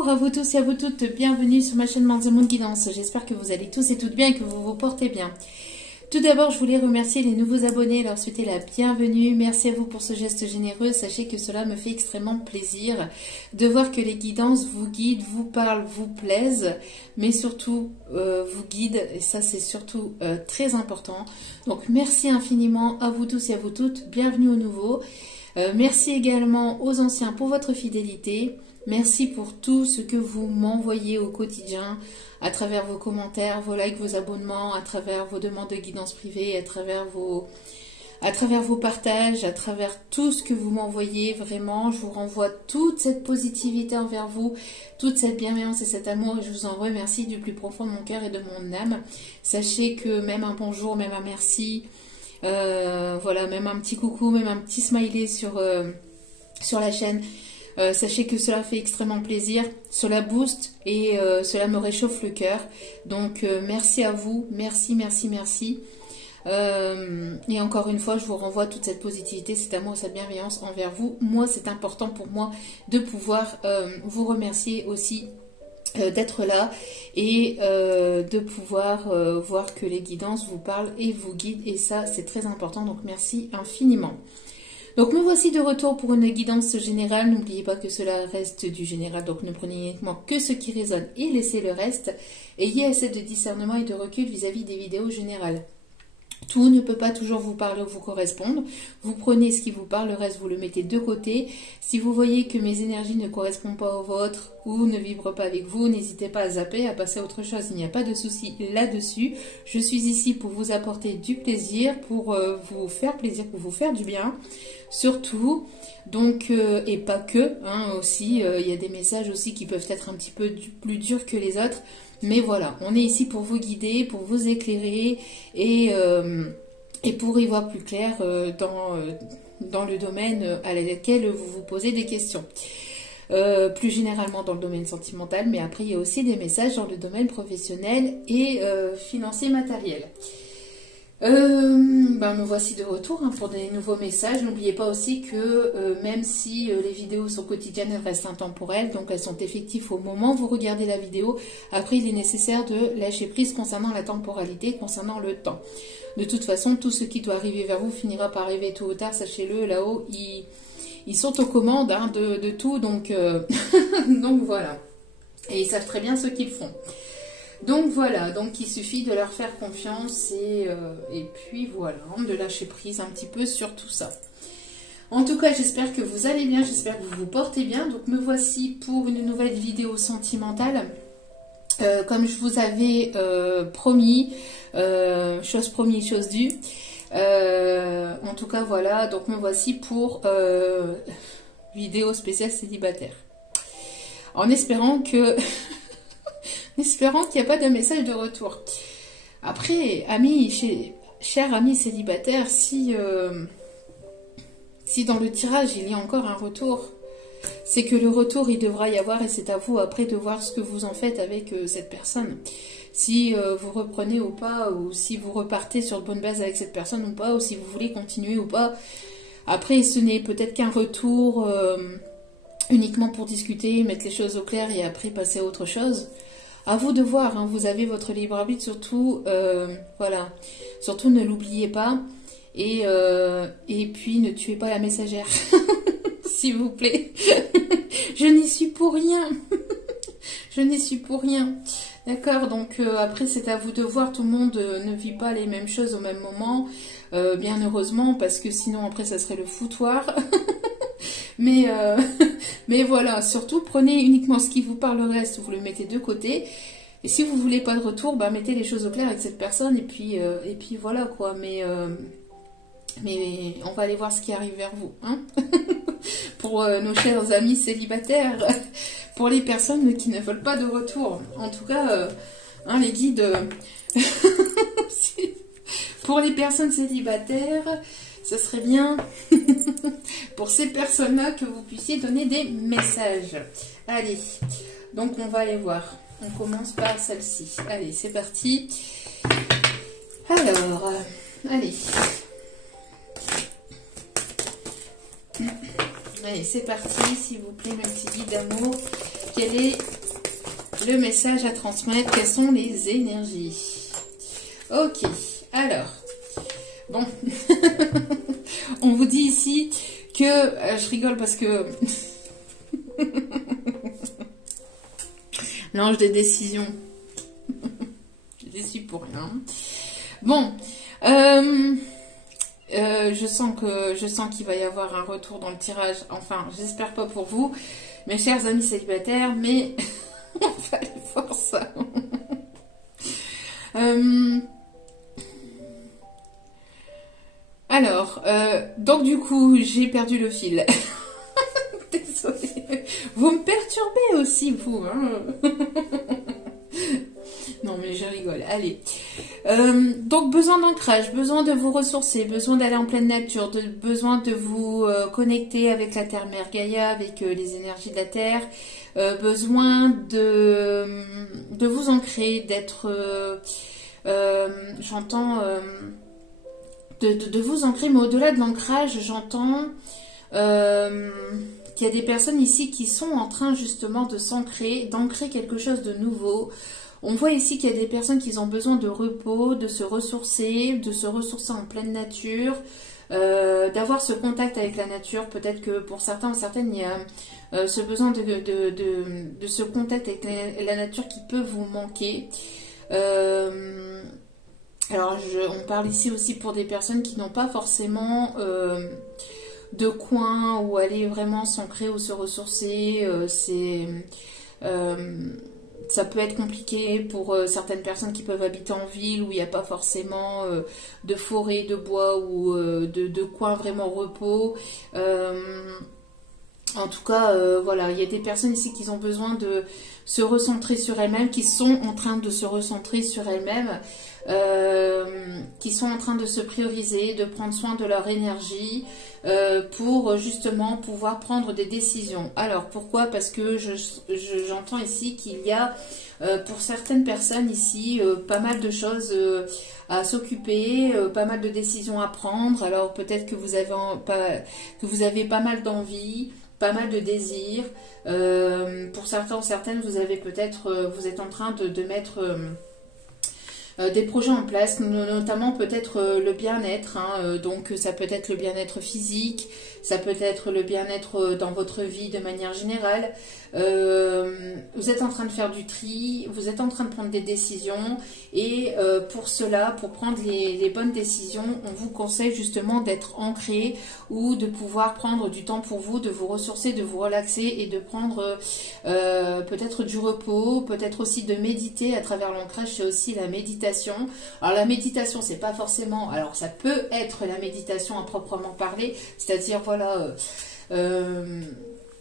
Bonjour à vous tous et à vous toutes, bienvenue sur ma chaîne Monde Guidance. J'espère que vous allez tous et toutes bien et que vous vous portez bien. Tout d'abord, je voulais remercier les nouveaux abonnés et leur souhaiter la bienvenue. Merci à vous pour ce geste généreux. Sachez que cela me fait extrêmement plaisir de voir que les guidances vous guident, vous parlent, vous plaisent, mais surtout vous guident. Et ça, c'est surtout très important. Donc, merci infiniment à vous tous et à vous toutes. Bienvenue aux nouveaux. Merci également aux anciens pour votre fidélité. Merci pour tout ce que vous m'envoyez au quotidien, à travers vos commentaires, vos likes, vos abonnements, à travers vos demandes de guidance privée, à travers vos partages, à travers tout ce que vous m'envoyez. Vraiment, je vous renvoie toute cette positivité envers vous, toute cette bienveillance et cet amour, et je vous en remercie du plus profond de mon cœur et de mon âme. Sachez que même un bonjour, même un merci, voilà, même un petit coucou, même un petit smiley sur la chaîne, sachez que cela fait extrêmement plaisir, cela booste et cela me réchauffe le cœur. Donc merci à vous, merci, merci, merci. Et encore une fois, je vous renvoie toute cette positivité, cet amour, cette bienveillance envers vous. Moi, c'est important pour moi de pouvoir vous remercier aussi d'être là et de pouvoir voir que les guidances vous parlent et vous guident, et ça c'est très important, donc merci infiniment. Donc me voici de retour pour une guidance générale. N'oubliez pas que cela reste du général, donc ne prenez uniquement que ce qui résonne et laissez le reste. Ayez assez de discernement et de recul vis-à-vis des vidéos générales. Tout ne peut pas toujours vous parler ou vous correspondre. Vous prenez ce qui vous parle, le reste vous le mettez de côté. Si vous voyez que mes énergies ne correspondent pas aux vôtres ou ne vibrent pas avec vous, n'hésitez pas à zapper, à passer à autre chose. Il n'y a pas de souci là-dessus. Je suis ici pour vous apporter du plaisir, pour vous faire plaisir, pour vous faire du bien. Surtout, donc, et pas que, hein, aussi, il y a des messages aussi qui peuvent être un petit peu plus durs que les autres. Mais voilà, on est ici pour vous guider, pour vous éclairer et pour y voir plus clair dans le domaine à lequel vous vous posez des questions. Plus généralement dans le domaine sentimental, mais après il y a aussi des messages dans le domaine professionnel et financier matériel. Me voici de retour pour des nouveaux messages. N'oubliez pas aussi que même si les vidéos sont quotidiennes, elles restent intemporelles, donc elles sont effectives au moment où vous regardez la vidéo. Après, il est nécessaire de lâcher prise concernant la temporalité, concernant le temps. De toute façon, tout ce qui doit arriver vers vous finira par arriver tôt ou tard, sachez-le. Là-haut, ils sont aux commandes de tout, donc, donc voilà. Et ils savent très bien ce qu'ils font. Donc voilà, donc il suffit de leur faire confiance et puis voilà, de lâcher prise un petit peu sur tout ça. En tout cas, j'espère que vous allez bien, j'espère que vous vous portez bien. Donc me voici pour une nouvelle vidéo sentimentale. Comme je vous avais promis, chose promise, chose due. En tout cas, voilà, donc me voici pour vidéo spéciale célibataire. En espérant que... Espérant qu'il n'y a pas de message de retour. Après, chers amis célibataires, si dans le tirage il y a encore un retour, c'est que le retour il devra y avoir, et c'est à vous après de voir ce que vous en faites avec cette personne. Si vous reprenez ou pas, ou si vous repartez sur de bonnes bases avec cette personne ou pas, ou si vous voulez continuer ou pas. Après, ce n'est peut-être qu'un retour uniquement pour discuter, mettre les choses au clair et après passer à autre chose. À vous de voir, hein, vous avez votre libre arbitre, surtout, voilà, surtout ne l'oubliez pas, et puis ne tuez pas la messagère, s'il vous plaît, je n'y suis pour rien, je n'y suis pour rien, d'accord, donc après c'est à vous de voir, tout le monde ne vit pas les mêmes choses au même moment, bien heureusement, parce que sinon après ça serait le foutoir. Mais voilà, surtout prenez uniquement ce qui vous parle, le reste vous le mettez de côté. Et si vous voulez pas de retour, bah mettez les choses au clair avec cette personne et puis voilà quoi. Mais on va aller voir ce qui arrive vers vous, hein. Pour nos chers amis célibataires, pour les personnes qui ne veulent pas de retour. En tout cas, hein, les guides, pour les personnes célibataires. Ce serait bien pour ces personnes-là que vous puissiez donner des messages. Allez, donc on va aller voir. On commence par celle-ci. Allez, c'est parti. Alors, allez. Allez, c'est parti, s'il vous plaît, mes petits guides d'amour. quel est le message à transmettre? Quelles sont les énergies? Ok, alors, bon, on vous dit ici que, je rigole parce que l'ange des décisions, je décide pour rien. Bon, je sens qu'il va y avoir un retour dans le tirage. Enfin, j'espère pas pour vous, mes chers amis célibataires, mais on va aller voir ça. Alors, donc du coup, j'ai perdu le fil. Désolée. Vous me perturbez aussi, vous. Hein. Non, mais je rigole. Allez. Donc, besoin d'ancrage, besoin de vous ressourcer, besoin d'aller en pleine nature, besoin de vous connecter avec la Terre-Mère Gaïa, avec les énergies de la Terre, besoin de vous ancrer, d'être... j'entends... de vous ancrer, mais au-delà de l'ancrage, j'entends qu'il y a des personnes ici qui sont en train justement de s'ancrer, d'ancrer quelque chose de nouveau. On voit ici qu'il y a des personnes qui ont besoin de repos, de se ressourcer en pleine nature, d'avoir ce contact avec la nature. Peut-être que pour certains ou certaines, il y a ce besoin de ce contact avec la nature qui peut vous manquer. Alors, on parle ici aussi pour des personnes qui n'ont pas forcément de coin où aller vraiment s'ancrer ou se ressourcer. Ça peut être compliqué pour certaines personnes qui peuvent habiter en ville où il n'y a pas forcément de forêt, de bois ou de coin vraiment repos. En tout cas, voilà, il y a des personnes ici qui ont besoin de se recentrer sur elles-mêmes, qui sont en train de se recentrer sur elles-mêmes, qui sont en train de se prioriser, de prendre soin de leur énergie pour justement pouvoir prendre des décisions. Alors, pourquoi? Parce que j'entends ici qu'il y a pour certaines personnes ici pas mal de choses à s'occuper, pas mal de décisions à prendre. Alors, peut-être que vous avez pas mal d'envie, pas mal de désirs. Pour certains ou certaines, vous avez peut-être, vous êtes en train de mettre des projets en place, notamment peut-être le bien-être. Hein, donc ça peut être le bien-être physique, ça peut être le bien-être dans votre vie de manière générale. Vous êtes en train de faire du tri, vous êtes en train de prendre des décisions et pour cela, pour prendre les bonnes décisions, on vous conseille justement d'être ancré ou de pouvoir prendre du temps pour vous, de vous ressourcer, de vous relaxer et de prendre peut-être du repos, peut-être aussi de méditer. À travers l'ancrage, c'est aussi la méditation. Alors la méditation, c'est pas forcément... Alors ça peut être la méditation à proprement parler, c'est-à-dire voilà...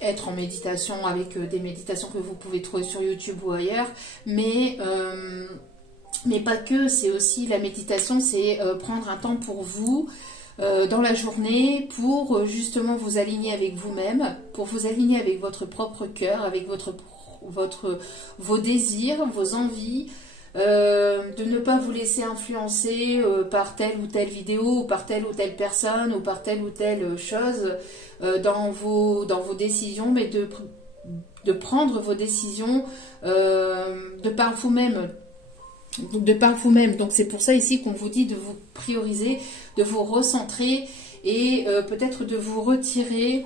être en méditation avec des méditations que vous pouvez trouver sur YouTube ou ailleurs, mais pas que. C'est aussi la méditation, c'est prendre un temps pour vous dans la journée pour justement vous aligner avec vous-même, pour vous aligner avec votre propre cœur, avec vos désirs, vos envies, de ne pas vous laisser influencer par telle ou telle vidéo, ou par telle ou telle personne, ou par telle ou telle chose dans vos décisions, mais de prendre vos décisions de par vous-même. Donc c'est pour ça ici qu'on vous dit de vous prioriser, de vous recentrer et peut-être de vous retirer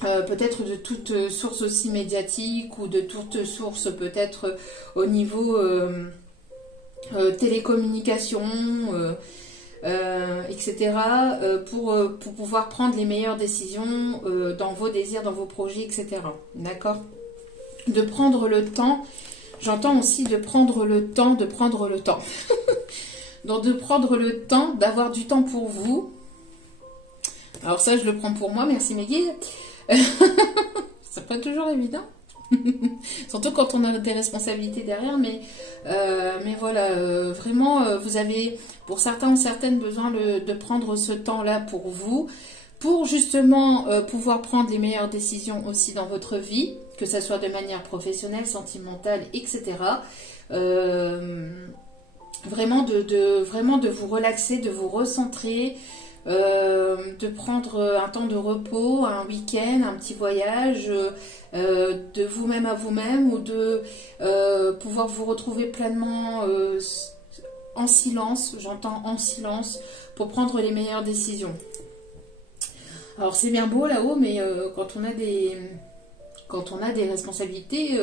peut-être de toute source aussi médiatique ou de toute source peut-être au niveau télécommunication, etc. Pour pouvoir prendre les meilleures décisions dans vos désirs, dans vos projets, etc. D'accord? De prendre le temps, j'entends aussi de prendre le temps. Donc de prendre le temps, d'avoir du temps pour vous. Alors ça, je le prends pour moi, merci mes guides. C'est pas toujours évident. Surtout quand on a des responsabilités derrière, mais voilà, vraiment, vous avez, pour certains ou certaines, besoin de prendre ce temps-là pour vous, pour justement pouvoir prendre les meilleures décisions aussi dans votre vie, que ce soit de manière professionnelle, sentimentale, etc. Vraiment de vous relaxer, de vous recentrer, de prendre un temps de repos, un week-end, un petit voyage, de vous-même à vous-même, ou de pouvoir vous retrouver pleinement en silence, j'entends en silence, pour prendre les meilleures décisions. Alors c'est bien beau là-haut, mais quand on a des responsabilités,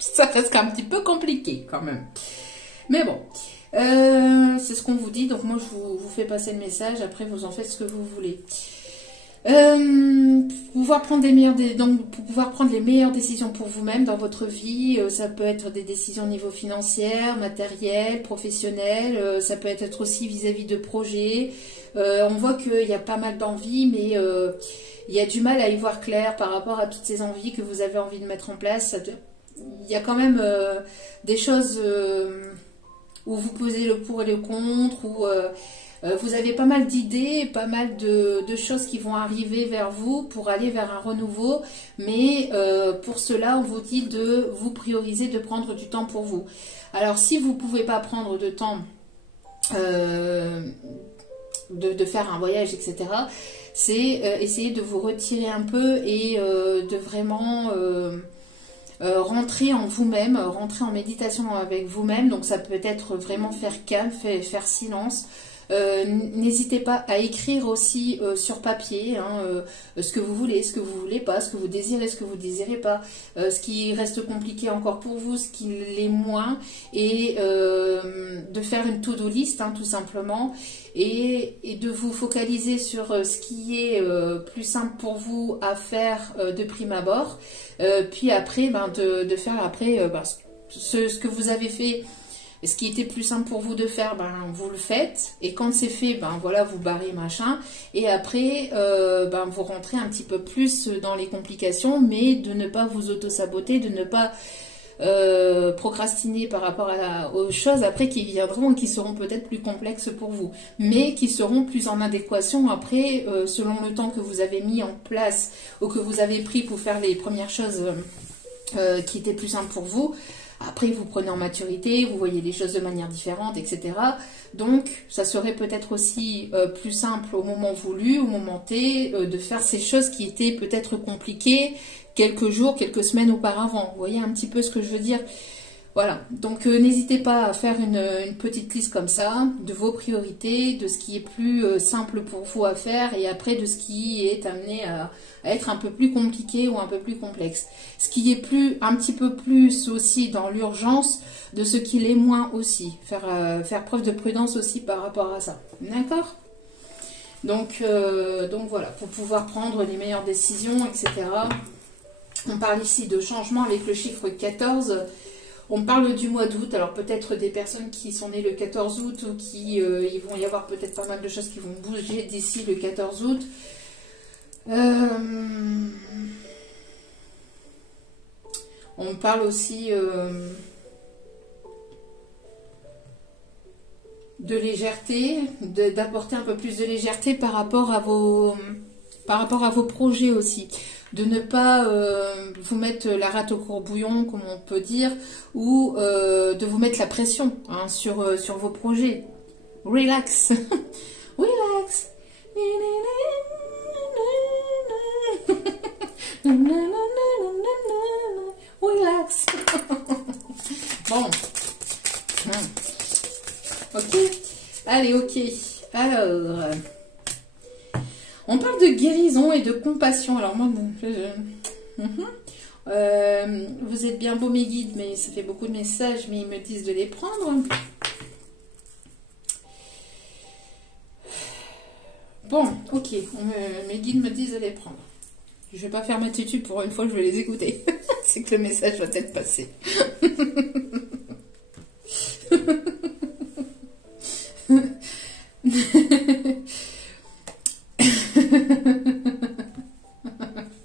ça reste un petit peu compliqué quand même. Mais bon, c'est ce qu'on vous dit, donc moi je vous fais passer le message, après vous en faites ce que vous voulez. Pour pouvoir prendre les meilleures décisions pour vous-même dans votre vie, ça peut être des décisions au niveau financier, matériel, professionnel, ça peut être aussi vis-à-vis de projets. On voit qu'il y a pas mal d'envies, mais il y a du mal à y voir clair par rapport à toutes ces envies que vous avez envie de mettre en place. Il y a quand même des choses où vous posez le pour et le contre, où vous avez pas mal d'idées, pas mal de choses qui vont arriver vers vous pour aller vers un renouveau, mais pour cela, on vous dit de vous prioriser, de prendre du temps pour vous. Alors, si vous ne pouvez pas prendre de temps de faire un voyage, etc., c'est essayer de vous retirer un peu et de vraiment rentrer en vous-même, rentrer en méditation avec vous-même. Donc ça peut être vraiment faire calme, faire silence. N'hésitez pas à écrire aussi sur papier ce que vous voulez, ce que vous voulez pas, ce que vous désirez, ce que vous désirez pas, ce qui reste compliqué encore pour vous, ce qui l'est moins, et de faire une to-do list tout simplement, et de vous focaliser sur ce qui est plus simple pour vous à faire de prime abord, puis après de faire après ce que vous avez fait. Ce qui était plus simple pour vous de faire, vous le faites. Et quand c'est fait, voilà, vous barrez machin. Et après, vous rentrez un petit peu plus dans les complications, mais de ne pas vous auto-saboter, de ne pas procrastiner par rapport aux choses après qui viendront et qui seront peut-être plus complexes pour vous, mais qui seront plus en adéquation après, selon le temps que vous avez mis en place ou que vous avez pris pour faire les premières choses qui étaient plus simples pour vous. Après, vous prenez en maturité, vous voyez les choses de manière différente, etc. Donc, ça serait peut-être aussi plus simple au moment voulu, au moment T, de faire ces choses qui étaient peut-être compliquées quelques jours, quelques semaines auparavant. Vous voyez un petit peu ce que je veux dire? Voilà, donc n'hésitez pas à faire une petite liste comme ça, de vos priorités, de ce qui est plus simple pour vous à faire, et après de ce qui est amené à être un peu plus compliqué ou un peu plus complexe. Ce qui est un petit peu plus aussi dans l'urgence, de ce qui l'est moins aussi. Faire preuve de prudence aussi par rapport à ça. D'accord ? Donc voilà, pour pouvoir prendre les meilleures décisions, etc. On parle ici de changement avec le chiffre 14. On parle du mois d'août, alors peut-être des personnes qui sont nées le 14 août ou il vont y avoir peut-être pas mal de choses qui vont bouger d'ici le 14 août. On parle aussi de légèreté, d'apporter un peu plus de légèreté par rapport à vos projets aussi. De ne pas vous mettre la rate au courbouillon, comme on peut dire, ou de vous mettre la pression sur vos projets. Relax. Relax. Relax. Bon. Ok. Allez, ok. Alors... on parle de guérison et de compassion. Alors moi, vous êtes bien beaux mes guides, mais ça fait beaucoup de messages, mais ils me disent de les prendre. Bon, ok, mes guides me disent de les prendre. Je ne vais pas faire ma tutu pour une fois, je vais les écouter. C'est que le message va être passé.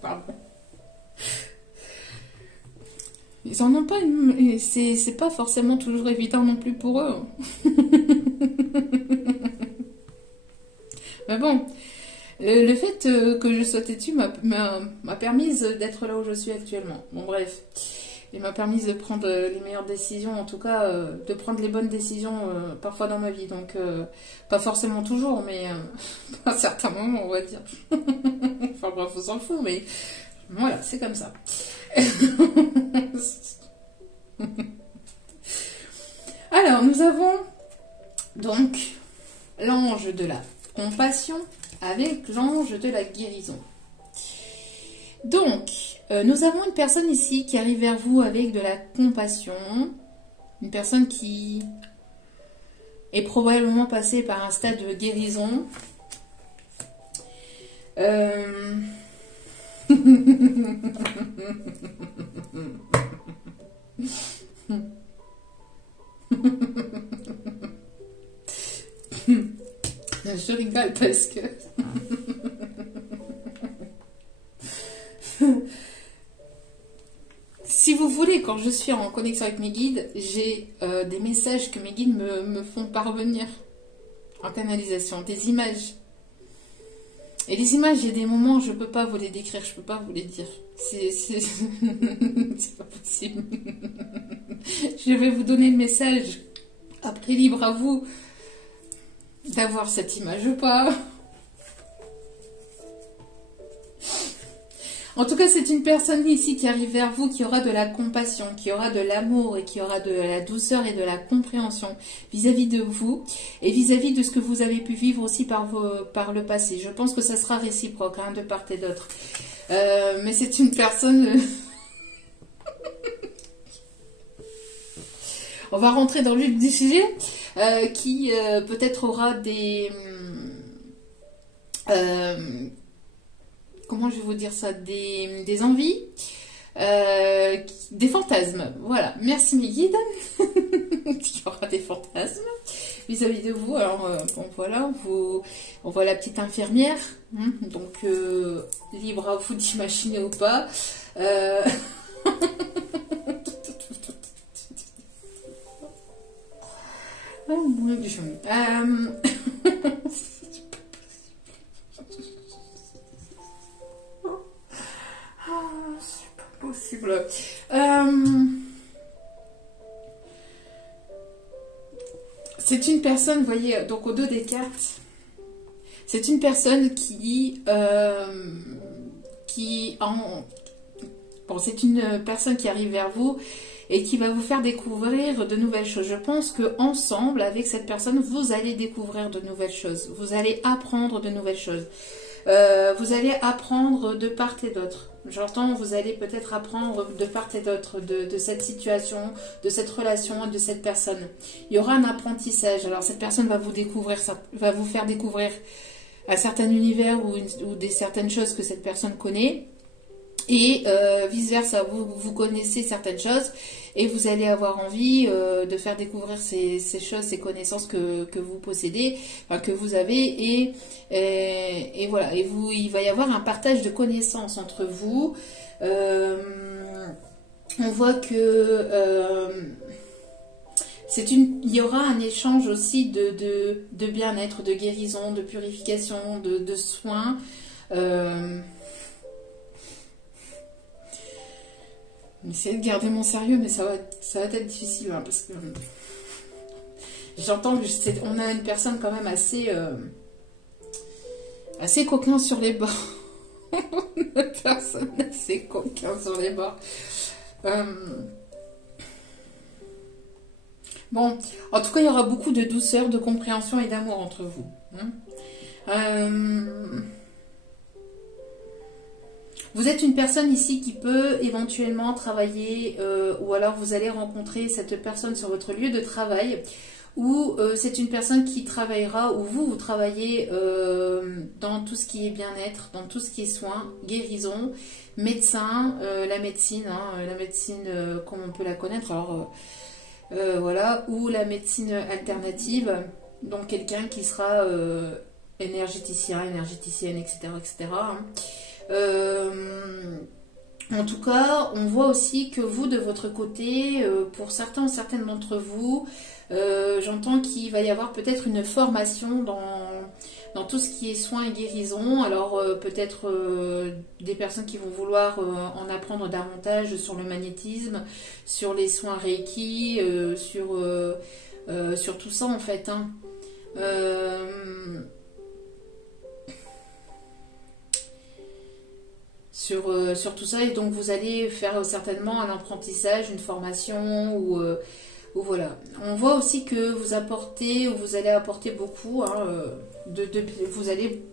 Pardon. Ils en ont pas une... C'est pas forcément toujours évident non plus pour eux. Mais bon, le fait que je sois têtue m'a permis d'être là où je suis actuellement. Bon, bref. Il m'a permis de prendre les meilleures décisions, en tout cas de prendre les bonnes décisions parfois dans ma vie. Donc pas forcément toujours, mais à certains moments on va dire. Enfin bref, on s'en fout, mais voilà, c'est comme ça. Alors nous avons donc l'ange de la compassion avec l'ange de la guérison. Donc, nous avons une personne ici qui arrive vers vous avec de la compassion. Une personne qui est probablement passée par un stade de guérison. Je rigole parce que... Si vous voulez, quand je suis en connexion avec mes guides, j'ai des messages que mes guides me font parvenir en canalisation, des images. Et les images, il y a des moments, je ne peux pas vous les décrire, je ne peux pas vous les dire. C'est pas possible. Je vais vous donner le message. Après, libre à vous d'avoir cette image ou pas. En tout cas, c'est une personne ici qui arrive vers vous, qui aura de la compassion, qui aura de l'amour et qui aura de la douceur et de la compréhension vis-à-vis de vous et vis-à-vis de ce que vous avez pu vivre aussi par le passé. Je pense que ça sera réciproque de part et d'autre. Mais c'est une personne... On va rentrer dans le vif du sujet, qui peut-être aura des... comment je vais vous dire ça, des envies, des fantasmes. Voilà, merci mes guides. Il y aura des fantasmes vis-à-vis de vous. Alors, bon, voilà, on voit la petite infirmière. Donc, libre à vous d'imaginer ou pas. Oh mon Dieu. C'est pas possible. C'est une personne, vous voyez, donc au dos des cartes, c'est une personne bon, c'est une personne qui arrive vers vous et qui va vous faire découvrir de nouvelles choses. Je pense que ensemble, avec cette personne, vous allez découvrir de nouvelles choses. Vous allez apprendre de nouvelles choses. Vous allez apprendre de part et d'autre. J'entends, vous allez peut-être apprendre de part et d'autre de cette situation, de cette relation, de cette personne. Il y aura un apprentissage. Alors cette personne va vous faire découvrir un certain univers ou certaines choses que cette personne connaît. Et vice-versa, vous connaissez certaines choses et vous allez avoir envie de faire découvrir ces choses, ces connaissances que vous possédez, enfin, que vous avez. Et voilà, il va y avoir un partage de connaissances entre vous. On voit que il y aura un échange aussi de bien-être, de guérison, de purification, de soins. J'essaie de garder mon sérieux, mais ça va être difficile, parce que j'entends qu'on a une personne quand même assez coquin sur les bords. Une personne assez coquin sur les bords. Bon, en tout cas, il y aura beaucoup de douceur, de compréhension et d'amour entre vous. Vous êtes une personne ici qui peut éventuellement travailler ou alors vous allez rencontrer cette personne sur votre lieu de travail ou c'est une personne qui travaillera ou vous travaillez dans tout ce qui est bien-être, dans tout ce qui est soins, guérison, médecin, la médecine, comme on peut la connaître, alors voilà, ou la médecine alternative, donc quelqu'un qui sera énergéticien, énergéticienne, etc. etc. En tout cas, on voit aussi que vous, de votre côté, pour certaines d'entre vous, j'entends qu'il va y avoir peut-être une formation dans tout ce qui est soins et guérison. Alors peut-être des personnes qui vont vouloir en apprendre davantage sur le magnétisme, sur les soins Reiki, sur tout ça en fait. Hein. Sur tout ça, et donc vous allez faire certainement un apprentissage, une formation ou voilà. On voit aussi que vous apportez ou vous allez apporter beaucoup, hein, vous allez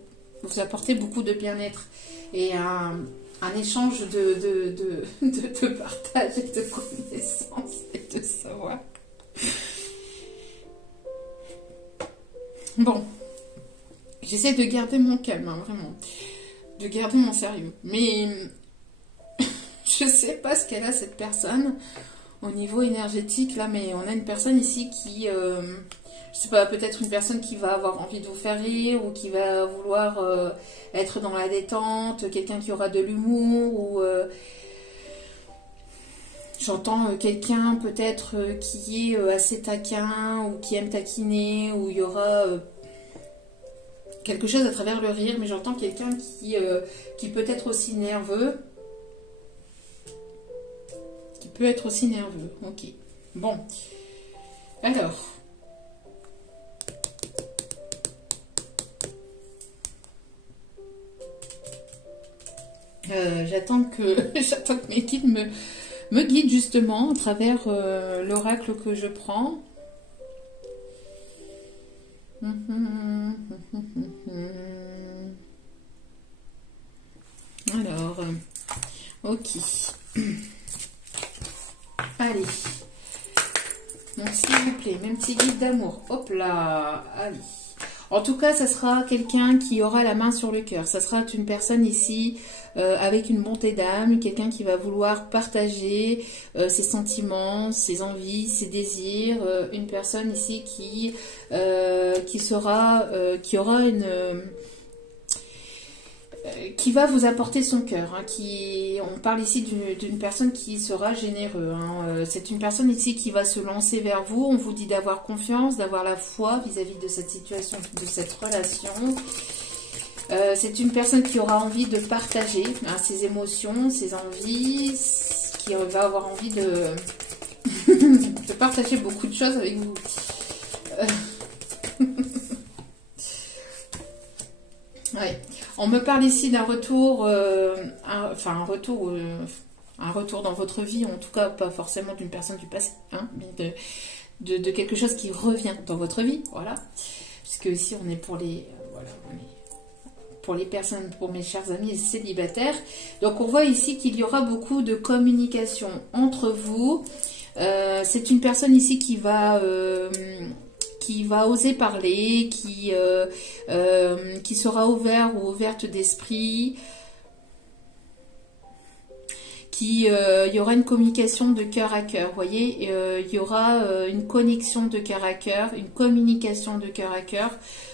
vous apporter beaucoup de bien-être et un échange de partage et de connaissances et de savoir. Bon, j'essaie de garder mon calme, hein, vraiment. De garder mon sérieux. Mais je sais pas ce qu'elle a cette personne au niveau énergétique là, mais on a une personne ici qui, je sais pas, peut-être une personne qui va avoir envie de vous faire rire ou qui va vouloir être dans la détente, quelqu'un qui aura de l'humour ou j'entends quelqu'un peut-être qui est assez taquin ou qui aime taquiner, ou il y aura quelque chose à travers le rire, mais j'entends quelqu'un qui peut être aussi nerveux. Qui peut être aussi nerveux. Ok. Bon. Alors. J'attends que mes guides me guident justement à travers l'oracle que je prends. Alors, ok. Allez. Donc, s'il vous plaît, même petit guide d'amour. Hop là. Allez. En tout cas, ça sera quelqu'un qui aura la main sur le cœur. Ça sera une personne ici avec une bonté d'âme, quelqu'un qui va vouloir partager ses sentiments, ses envies, ses désirs. Une personne ici qui aura une qui va vous apporter son cœur. Hein, on parle ici d'une personne qui sera généreuse. Hein. C'est une personne ici qui va se lancer vers vous. On vous dit d'avoir confiance, d'avoir la foi vis-à-vis de cette situation, de cette relation. C'est une personne qui aura envie de partager ses émotions, ses envies, qui va avoir envie de, de partager beaucoup de choses avec vous. Ouais. On me parle ici d'un retour, un retour dans votre vie, en tout cas pas forcément d'une personne du passé, hein, mais de quelque chose qui revient dans votre vie, voilà. Puisque ici on est pour les, pour les personnes, pour mes chers amis célibataires. Donc on voit ici qu'il y aura beaucoup de communication entre vous. C'est une personne ici qui va oser parler, qui sera ouvert ou ouverte d'esprit, il y aura une communication de cœur à cœur, vous voyez, il y aura une connexion de cœur à cœur, une communication de cœur à cœur.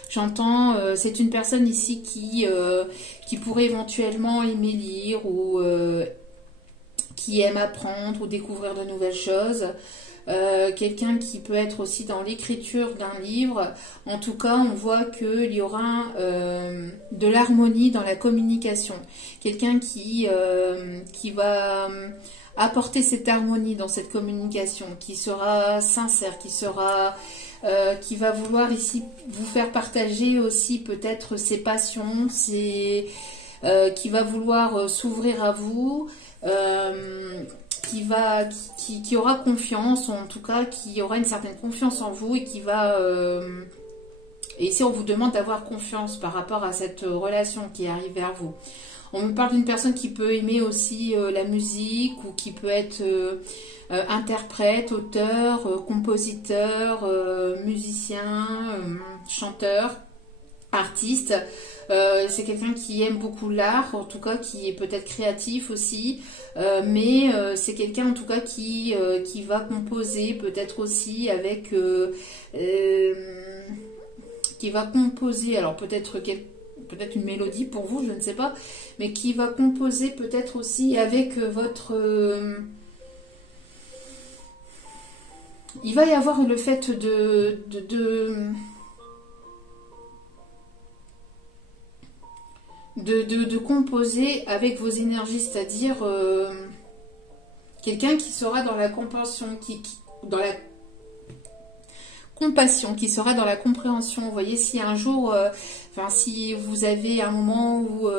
J'entends, c'est une personne ici qui pourrait éventuellement aimer lire ou qui aime apprendre ou découvrir de nouvelles choses. Quelqu'un qui peut être aussi dans l'écriture d'un livre. En tout cas, on voit qu'il y aura de l'harmonie dans la communication. Quelqu'un qui va apporter cette harmonie dans cette communication, qui sera sincère, qui va vouloir ici vous faire partager aussi peut-être ses passions, qui va vouloir s'ouvrir à vous. Qui aura confiance, en tout cas qui aura une certaine confiance en vous et qui va et ici on vous demande d'avoir confiance par rapport à cette relation qui arrive vers vous. On me parle d'une personne qui peut aimer aussi la musique ou qui peut être interprète, auteur, compositeur, musicien, chanteur, artiste. C'est quelqu'un qui aime beaucoup l'art, en tout cas qui est peut-être créatif aussi, mais c'est quelqu'un en tout cas qui va composer peut-être aussi avec qui va composer, alors peut-être une mélodie pour vous, je ne sais pas, mais qui va composer peut-être aussi avec votre il va y avoir le fait de composer avec vos énergies, c'est-à-dire quelqu'un qui sera dans la compassion, dans la compassion, qui sera dans la compréhension. Vous voyez, si un jour, enfin, si vous avez un moment où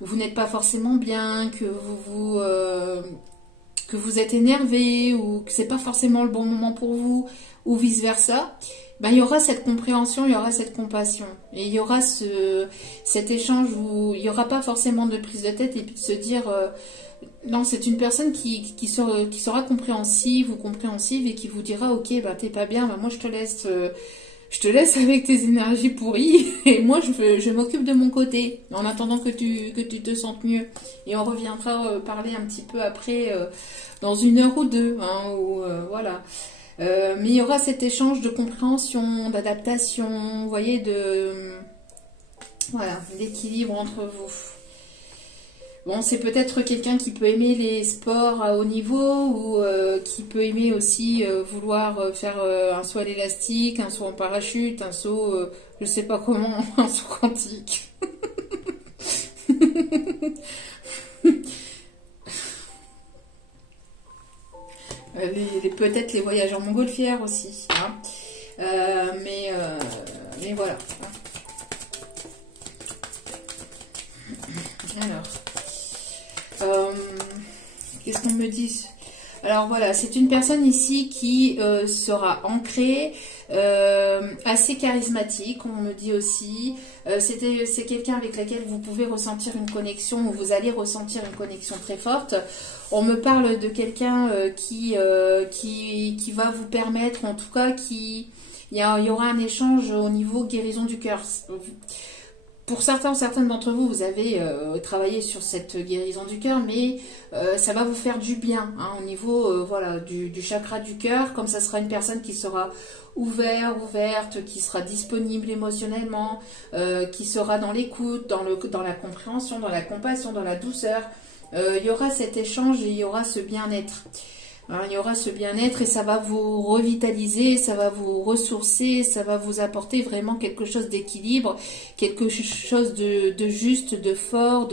vous n'êtes pas forcément bien, que vous êtes énervé ou que c'est pas forcément le bon moment pour vous ou vice versa, ben, il y aura cette compréhension, il y aura cette compassion et il y aura cet échange où il n'y aura pas forcément de prise de tête et puis de se dire non, c'est une personne qui sera compréhensive ou compréhensive et qui vous dira ok, ben t'es pas bien, ben moi je te laisse avec tes énergies pourries et moi je m'occupe de mon côté en attendant que tu te sentes mieux. Et on reviendra parler un petit peu après dans 1 heure ou 2, hein, voilà. Mais il y aura cet échange de compréhension, d'adaptation, vous voyez, voilà, d'équilibre entre vous. Bon, c'est peut-être quelqu'un qui peut aimer les sports à haut niveau ou qui peut aimer aussi vouloir faire un saut à l'élastique, un saut en parachute, un saut, je sais pas comment, un saut quantique. Peut-être les voyages en montgolfière aussi. Hein. Mais voilà. Alors, qu'est-ce qu'on me dit? Alors voilà, c'est une personne ici qui sera ancrée, assez charismatique, on me dit aussi. C'est quelqu'un avec lequel vous pouvez ressentir une connexion, ou vous allez ressentir une connexion très forte. On me parle de quelqu'un qui va vous permettre, en tout cas, il y aura un échange au niveau guérison du cœur. Pour certaines d'entre vous, vous avez travaillé sur cette guérison du cœur, mais ça va vous faire du bien hein, au niveau voilà, du chakra du cœur, comme ça sera une personne qui sera ouverte, qui sera disponible émotionnellement, qui sera dans l'écoute, dans la compréhension, dans la compassion, dans la douceur. Il y aura cet échange et il y aura ce bien-être. Hein, il y aura ce bien-être et ça va vous revitaliser, ça va vous ressourcer, ça va vous apporter vraiment quelque chose d'équilibre, quelque chose de juste, de fort,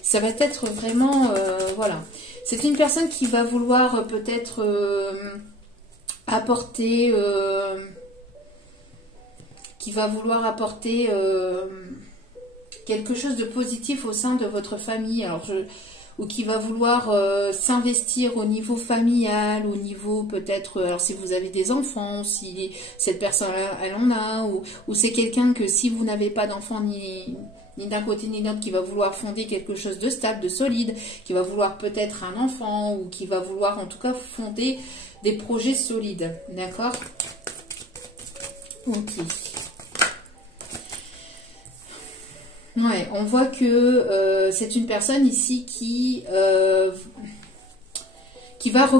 ça va être vraiment, voilà. C'est une personne qui va vouloir peut-être apporter, quelque chose de positif au sein de votre famille. Alors ou qui va vouloir s'investir au niveau familial, au niveau peut-être, alors si vous avez des enfants, si cette personne elle en a, ou c'est quelqu'un que si vous n'avez pas d'enfants ni d'un côté ni de l'autre, qui va vouloir fonder quelque chose de stable, de solide, qui va vouloir peut-être un enfant, ou qui va vouloir en tout cas fonder des projets solides, d'accord? Ok. Ouais, on voit que c'est une personne ici qui va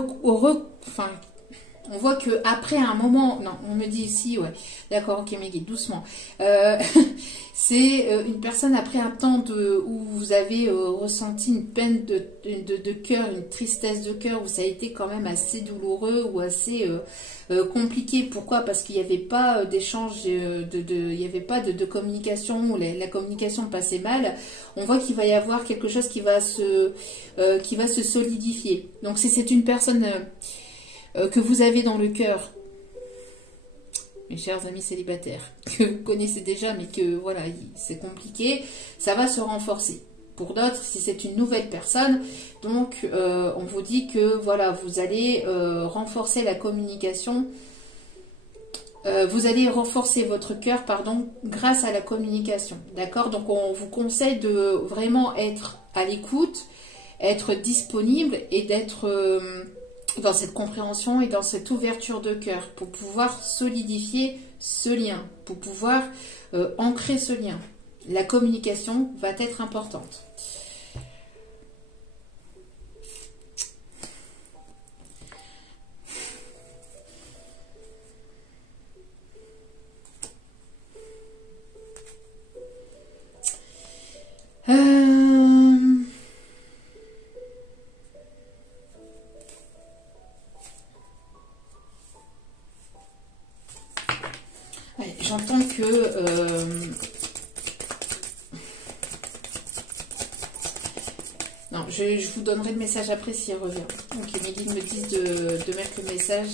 enfin, on voit que après un moment, non, on me dit ici, ouais, d'accord, ok, mais doucement. C'est une personne après un temps où vous avez ressenti une peine de cœur, une tristesse de cœur, où ça a été quand même assez douloureux ou assez compliqué. Pourquoi? Parce qu'il n'y avait pas d'échange, il n'y avait pas de communication, où la communication passait mal. On voit qu'il va y avoir quelque chose qui va se solidifier. Donc c'est une personne que vous avez dans le cœur, mes chers amis célibataires, que vous connaissez déjà, mais que voilà, c'est compliqué, ça va se renforcer. Pour d'autres, si c'est une nouvelle personne, donc on vous dit que voilà, vous allez renforcer la communication, vous allez renforcer votre cœur, pardon, grâce à la communication, d'accord? Donc on vous conseille de vraiment être à l'écoute, être disponible et d'être dans cette compréhension et dans cette ouverture de cœur pour pouvoir solidifier ce lien, pour pouvoir ancrer ce lien. La communication va être importante. J'entends que je vous donnerai le message après s'il revient. Ok, mes guides me disent de mettre le message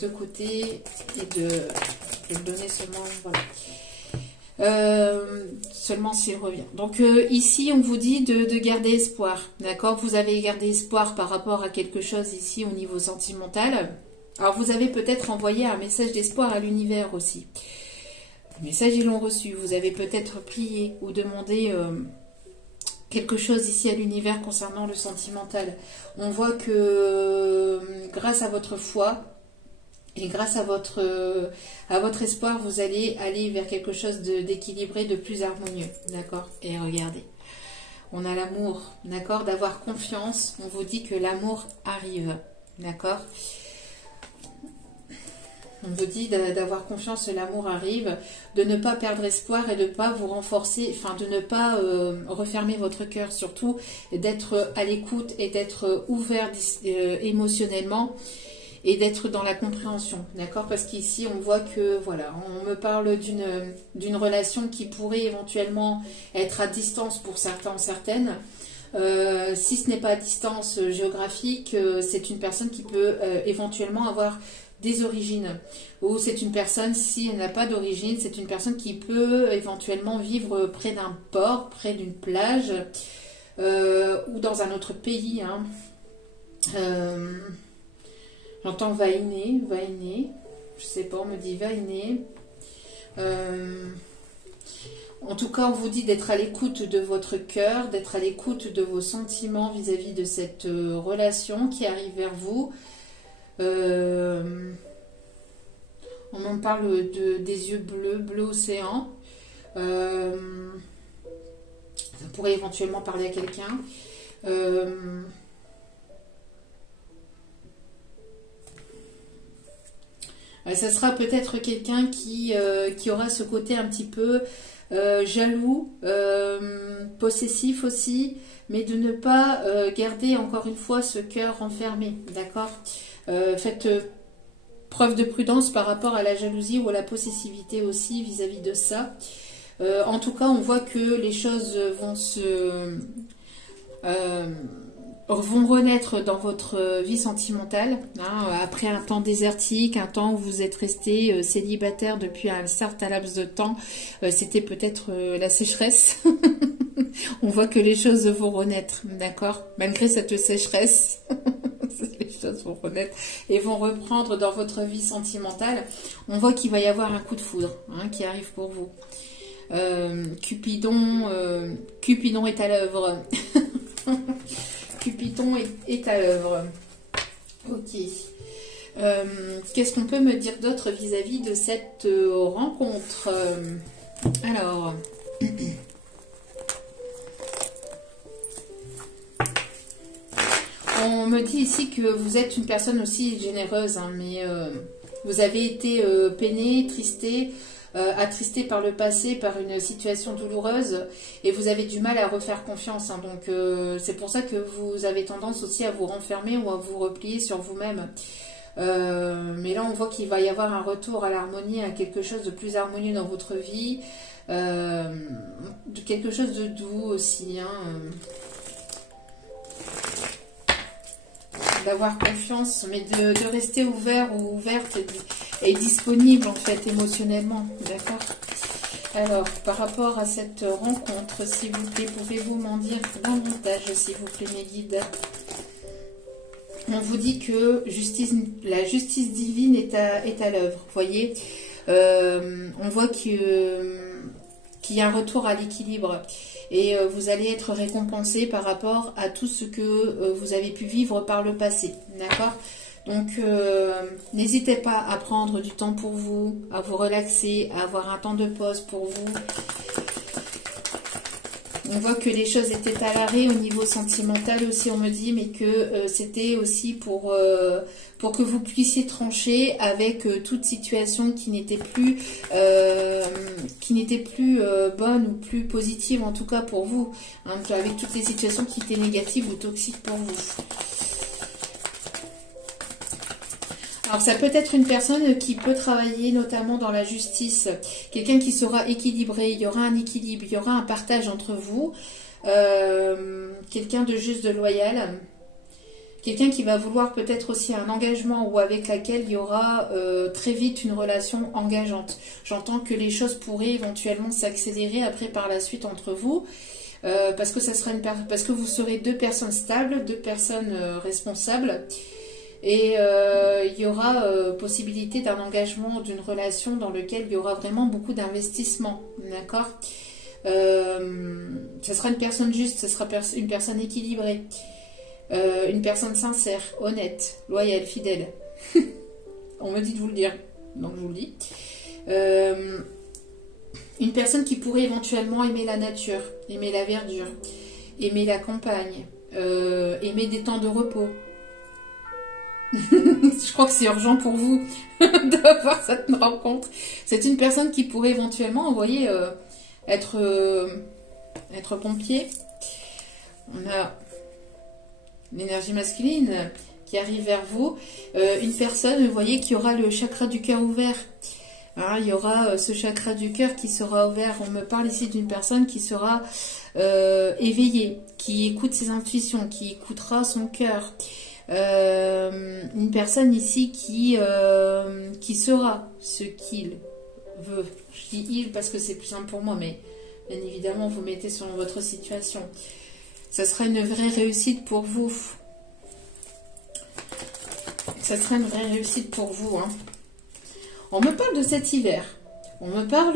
de côté et de le donner seulement, voilà. Seulement s'il revient. Donc ici, on vous dit de garder espoir, d'accord? Vous avez gardé espoir par rapport à quelque chose ici au niveau sentimental. Alors, vous avez peut-être envoyé un message d'espoir à l'univers aussi. Le message, ils l'ont reçu. Vous avez peut-être prié ou demandé quelque chose ici à l'univers concernant le sentimental. On voit que grâce à votre foi et grâce à votre espoir, vous allez aller vers quelque chose d'équilibré, de plus harmonieux. D'accord? Et regardez. On a l'amour, d'accord? D'avoir confiance. On vous dit que l'amour arrive. D'accord? On vous dit d'avoir confiance, l'amour arrive, de ne pas perdre espoir et de ne pas vous renforcer, enfin de ne pas refermer votre cœur surtout, d'être à l'écoute et d'être ouvert émotionnellement et d'être dans la compréhension, d'accord? Parce qu'ici on voit que, voilà, on me parle d'une relation qui pourrait éventuellement être à distance pour certains, certaines. Si ce n'est pas à distance géographique, c'est une personne qui peut éventuellement avoir des origines, ou c'est une personne, si elle n'a pas d'origine, c'est une personne qui peut éventuellement vivre près d'un port, près d'une plage, ou dans un autre pays. Hein. J'entends vainer, je sais pas, on me dit vainer. En tout cas, on vous dit d'être à l'écoute de votre cœur, d'être à l'écoute de vos sentiments vis-à-vis de cette relation qui arrive vers vous. On m'en parle des yeux bleus, bleu océan. Ça pourrait éventuellement parler à quelqu'un. Ça sera peut-être quelqu'un qui aura ce côté un petit peu jaloux, possessif aussi, mais de ne pas garder encore une fois ce cœur enfermé, d'accord? Faites preuve de prudence par rapport à la jalousie ou à la possessivité aussi vis-à-vis de ça. En tout cas, on voit que les choses vont renaître dans votre vie sentimentale, hein, après un temps désertique, un temps où vous êtes resté célibataire depuis un certain laps de temps. C'était peut-être la sécheresse. On voit que les choses vont renaître, d'accord? Malgré cette sécheresse, les choses vont renaître et vont reprendre dans votre vie sentimentale. On voit qu'il va y avoir un coup de foudre, hein, qui arrive pour vous. Cupidon est à l'œuvre. Cupidon est à l'œuvre. Ok. Qu'est-ce qu'on peut me dire d'autre vis-à-vis de cette rencontre? Alors... On me dit ici que vous êtes une personne aussi généreuse, hein, mais vous avez été peiné, attristé par le passé, par une situation douloureuse, et vous avez du mal à refaire confiance. Hein, donc c'est pour ça que vous avez tendance aussi à vous renfermer ou à vous replier sur vous-même. Mais là, on voit qu'il va y avoir un retour à l'harmonie, à quelque chose de plus harmonieux dans votre vie, quelque chose de doux aussi, hein, d'avoir confiance, mais de rester ouvert ou ouverte et disponible en fait émotionnellement, d'accord? Alors, par rapport à cette rencontre, s'il vous plaît, pouvez-vous m'en dire davantage, s'il vous plaît, mes guides? On vous dit que la justice divine est à l'œuvre, vous voyez. On voit qu'il y a un retour à l'équilibre. Et vous allez être récompensé par rapport à tout ce que vous avez pu vivre par le passé, d'accord? Donc, n'hésitez pas à prendre du temps pour vous, à vous relaxer, à avoir un temps de pause pour vous. On voit que les choses étaient à l'arrêt au niveau sentimental aussi, on me dit, mais que c'était aussi pour que vous puissiez trancher avec toute situation qui n'était plus, bonne ou plus positive, en tout cas pour vous, hein, avec toutes les situations qui étaient négatives ou toxiques pour vous. Alors, ça peut être une personne qui peut travailler notamment dans la justice, quelqu'un qui sera équilibré, il y aura un équilibre, il y aura un partage entre vous, Quelqu'un de juste, de loyal. Quelqu'un qui va vouloir peut-être aussi un engagement ou avec laquelle il y aura très vite une relation engageante. J'entends que les choses pourraient éventuellement s'accélérer après par la suite entre vous. Parce que ça sera parce que vous serez deux personnes stables, deux personnes responsables. Et il y aura possibilité d'un engagement, d'une relation dans laquelle il y aura vraiment beaucoup d'investissement. D'accord? Ce sera une personne juste, ce sera une personne équilibrée. Une personne sincère, honnête, loyale, fidèle. On me dit de vous le dire, donc je vous le dis. Une personne qui pourrait éventuellement aimer la nature, aimer la verdure, aimer la campagne, aimer des temps de repos. Je crois que c'est urgent pour vous d'avoir cette rencontre. C'est une personne qui pourrait éventuellement, vous voyez, être pompier. On a l'énergie masculine qui arrive vers vous. Une personne, vous voyez, qui aura le chakra du cœur ouvert. Hein, il y aura ce chakra du cœur qui sera ouvert. On me parle ici d'une personne qui sera éveillée, qui écoute ses intuitions, qui écoutera son cœur. Une personne ici qui saura ce qu'il veut. Je dis il parce que c'est plus simple pour moi, mais bien évidemment vous mettez sur votre situation. Ça sera une vraie réussite pour vous. Ça sera une vraie réussite pour vous. Hein. On me parle de cet hiver. On me parle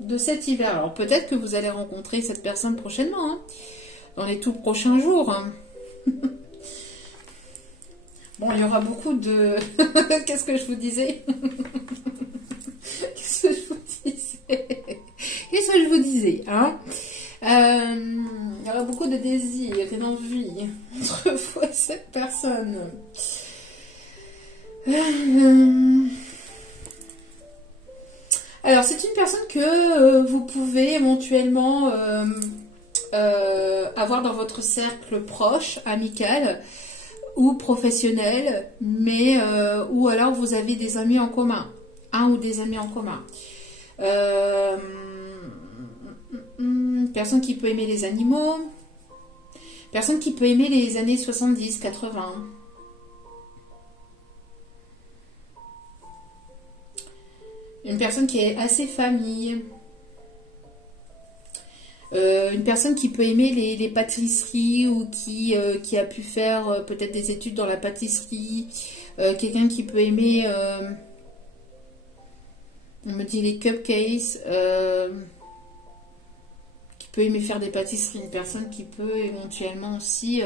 de cet hiver. Alors peut-être que vous allez rencontrer cette personne prochainement. Hein, dans les tout prochains jours. Hein. Bon, il y aura beaucoup de... Qu'est-ce que je vous disais? Qu'est-ce que je vous disais? Qu'est-ce que je vous disais, hein? Il y aura beaucoup de désirs et d'envie entre vous et cette personne. Alors, c'est une personne que vous pouvez éventuellement avoir dans votre cercle proche, amical, ou professionnel, mais ou alors vous avez des amis en commun, un ou des amis en commun. Personne qui peut aimer les animaux, personne qui peut aimer les années 70, 80. Une personne qui est assez famille. Une personne qui peut aimer les pâtisseries ou qui a pu faire peut-être des études dans la pâtisserie. Quelqu'un qui peut aimer, on me dit les cupcakes, qui peut aimer faire des pâtisseries. Une personne qui peut éventuellement aussi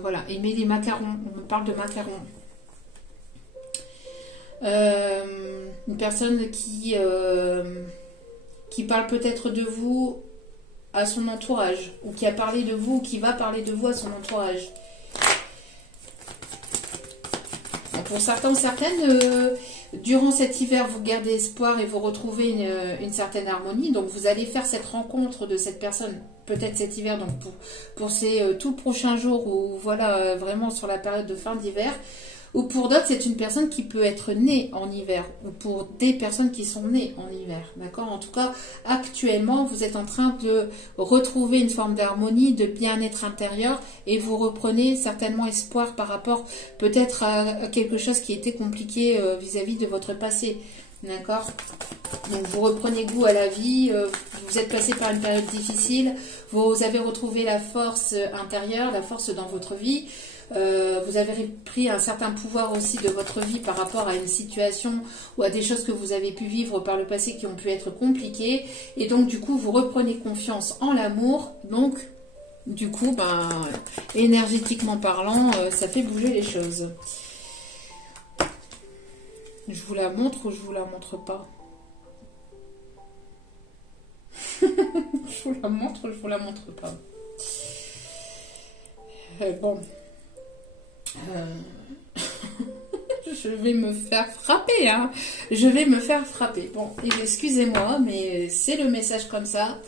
voilà, aimer les macarons. On me parle de macarons. Une personne qui parle peut-être de vous à son entourage, ou qui a parlé de vous, ou qui va parler de vous à son entourage. Pour certains, certaines, durant cet hiver, vous gardez espoir et vous retrouvez une certaine harmonie. Donc, vous allez faire cette rencontre de cette personne, peut-être cet hiver, donc pour ces tout prochains jours, ou voilà, vraiment sur la période de fin d'hiver. Ou pour d'autres, c'est une personne qui peut être née en hiver. Ou pour des personnes qui sont nées en hiver. D'accord? En tout cas, actuellement, vous êtes en train de retrouver une forme d'harmonie, de bien-être intérieur. Et vous reprenez certainement espoir par rapport peut-être à quelque chose qui était compliqué vis-à-vis de votre passé. D'accord? Donc, vous reprenez goût à la vie. Vous êtes passé par une période difficile. Vous avez retrouvé la force intérieure, la force dans votre vie. Vous avez pris un certain pouvoir aussi de votre vie par rapport à une situation ou à des choses que vous avez pu vivre par le passé qui ont pu être compliquées. Et donc, du coup, vous reprenez confiance en l'amour. Donc, du coup, ben, énergétiquement parlant, ça fait bouger les choses. Je vous la montre ou je vous la montre pas? Je vous la montre ou je vous la montre pas? Bon. Je vais me faire frapper, hein. Je vais me faire frapper. Bon, excusez-moi, mais c'est le message comme ça.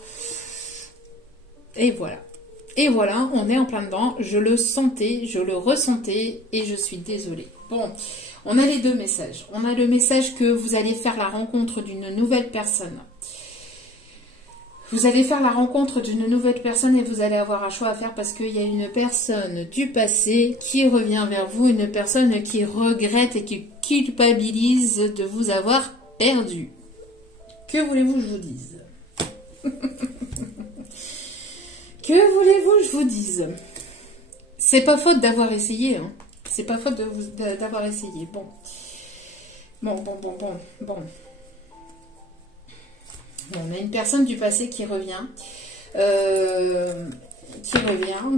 Et voilà. Et voilà, on est en plein dedans. Je le sentais, je le ressentais et je suis désolée. Bon, on a les deux messages. On a le message que vous allez faire la rencontre d'une nouvelle personne. Vous allez faire la rencontre d'une nouvelle personne et vous allez avoir un choix à faire parce qu'il y a une personne du passé qui revient vers vous, une personne qui regrette et qui culpabilise de vous avoir perdu. Que voulez-vous que je vous dise? Que voulez-vous que je vous dise? C'est pas faute d'avoir essayé, hein. C'est pas faute d'avoir essayé. Bon. Bon. On a une personne du passé qui revient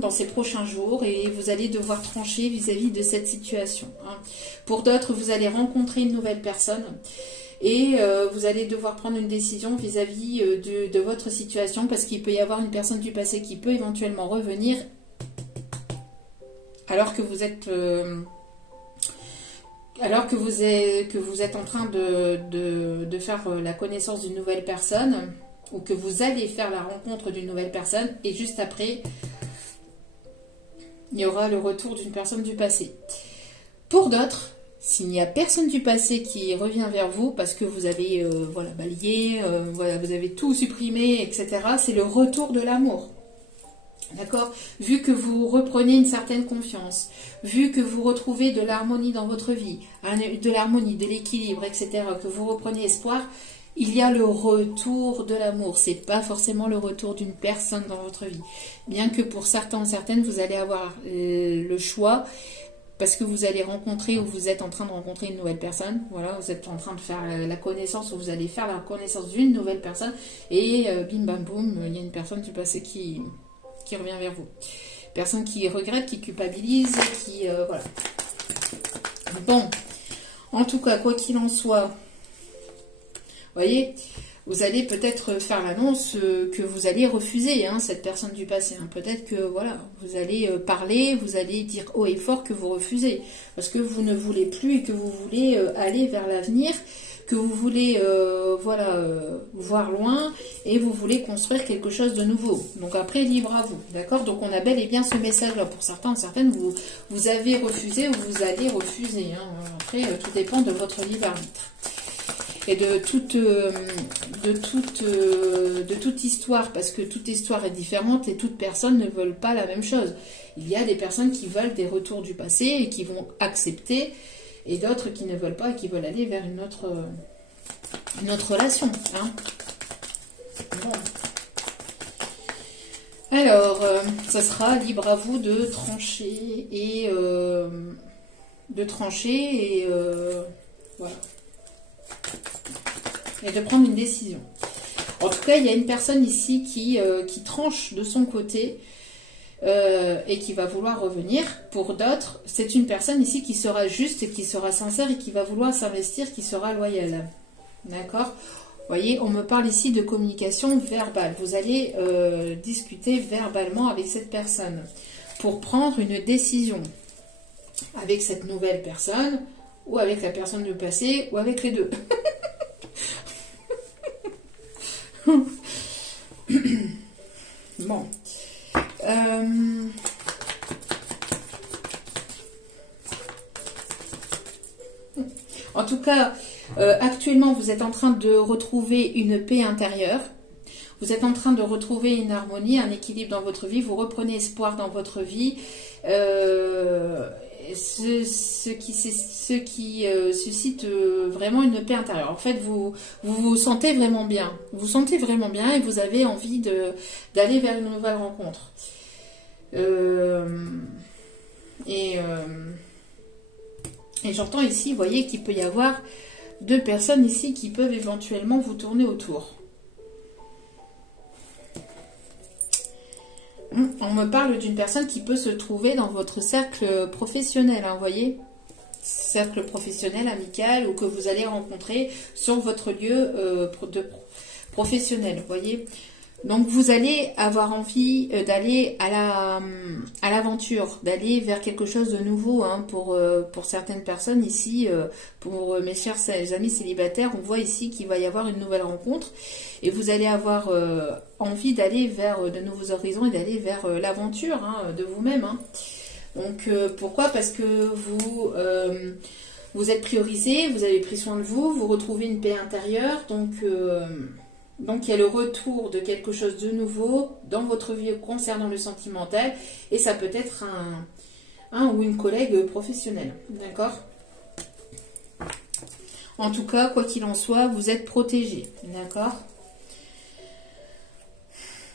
dans ces prochains jours et vous allez devoir trancher vis-à-vis de cette situation. Hein. Pour d'autres, vous allez rencontrer une nouvelle personne et vous allez devoir prendre une décision vis-à-vis de votre situation parce qu'il peut y avoir une personne du passé qui peut éventuellement revenir alors que vous êtes... Alors que vous êtes en train de faire la connaissance d'une nouvelle personne, ou que vous allez faire la rencontre d'une nouvelle personne, et juste après, il y aura le retour d'une personne du passé. Pour d'autres, s'il n'y a personne du passé qui revient vers vous, parce que vous avez balayé, vous avez tout supprimé, etc., c'est le retour de l'amour. D'accord? Vu que vous reprenez une certaine confiance, vu que vous retrouvez de l'harmonie dans votre vie, de l'harmonie, de l'équilibre, etc., que vous reprenez espoir, il y a le retour de l'amour. C'est pas forcément le retour d'une personne dans votre vie. Bien que pour certains ou certaines, vous allez avoir le choix, parce que vous allez rencontrer ou vous êtes en train de rencontrer une nouvelle personne. Voilà, vous êtes en train de faire la connaissance ou vous allez faire la connaissance d'une nouvelle personne et bim bam boum, il y a une personne du passé qui revient vers vous. Personne qui regrette, qui culpabilise, qui... voilà. Bon, en tout cas, quoi qu'il en soit, vous voyez, vous allez peut-être faire l'annonce que vous allez refuser cette personne du passé. Hein. Peut-être que, voilà, vous allez parler, vous allez dire haut et fort que vous refusez. Parce que vous ne voulez plus et que vous voulez aller vers l'avenir, que vous voulez voir loin et vous voulez construire quelque chose de nouveau. Donc après, libre à vous, d'accord? Donc on a bel et bien ce message-là. Pour certains ou certaines, vous avez refusé ou vous allez refuser. Hein. Après, tout dépend de votre libre arbitre. Et de toute histoire, parce que toute histoire est différente et toutes personnes ne veulent pas la même chose. Il y a des personnes qui veulent des retours du passé et qui vont accepter, et d'autres qui ne veulent pas et qui veulent aller vers une autre relation. Hein. Bon. Alors, ça sera libre à vous de trancher et voilà. Et de prendre une décision. En tout cas, il y a une personne ici qui tranche de son côté et qui va vouloir revenir. Pour d'autres, c'est une personne ici qui sera juste, et qui sera sincère et qui va vouloir s'investir, qui sera loyale. D'accord? Vous voyez, on me parle ici de communication verbale. Vous allez discuter verbalement avec cette personne pour prendre une décision avec cette nouvelle personne ou avec la personne du passé ou avec les deux. Bon. En tout cas, actuellement, vous êtes en train de retrouver une paix intérieure. Vous êtes en train de retrouver une harmonie, un équilibre dans votre vie. Vous reprenez espoir dans votre vie. Ce qui suscite vraiment une paix intérieure. En fait, vous vous sentez vraiment bien. Vous vous sentez vraiment bien et vous avez envie d'aller vers une nouvelle rencontre. Et j'entends ici, vous voyez, qu'il peut y avoir deux personnes ici qui peuvent éventuellement vous tourner autour. On me parle d'une personne qui peut se trouver dans votre cercle professionnel, hein, vous voyez, cercle professionnel, amical, ou que vous allez rencontrer sur votre lieu professionnel, vous voyez. Donc vous allez avoir envie d'aller à l'aventure, d'aller vers quelque chose de nouveau, hein, pour certaines personnes ici, pour mes chers amis célibataires, on voit ici qu'il va y avoir une nouvelle rencontre et vous allez avoir envie d'aller vers de nouveaux horizons et d'aller vers l'aventure, hein, de vous-même. Hein. Donc pourquoi? Parce que vous êtes priorisé, vous avez pris soin de vous, vous retrouvez une paix intérieure. Donc il y a le retour de quelque chose de nouveau dans votre vie concernant le sentimental. Et ça peut être un ou une collègue professionnelle. D'accord? En tout cas, quoi qu'il en soit, vous êtes protégé. D'accord?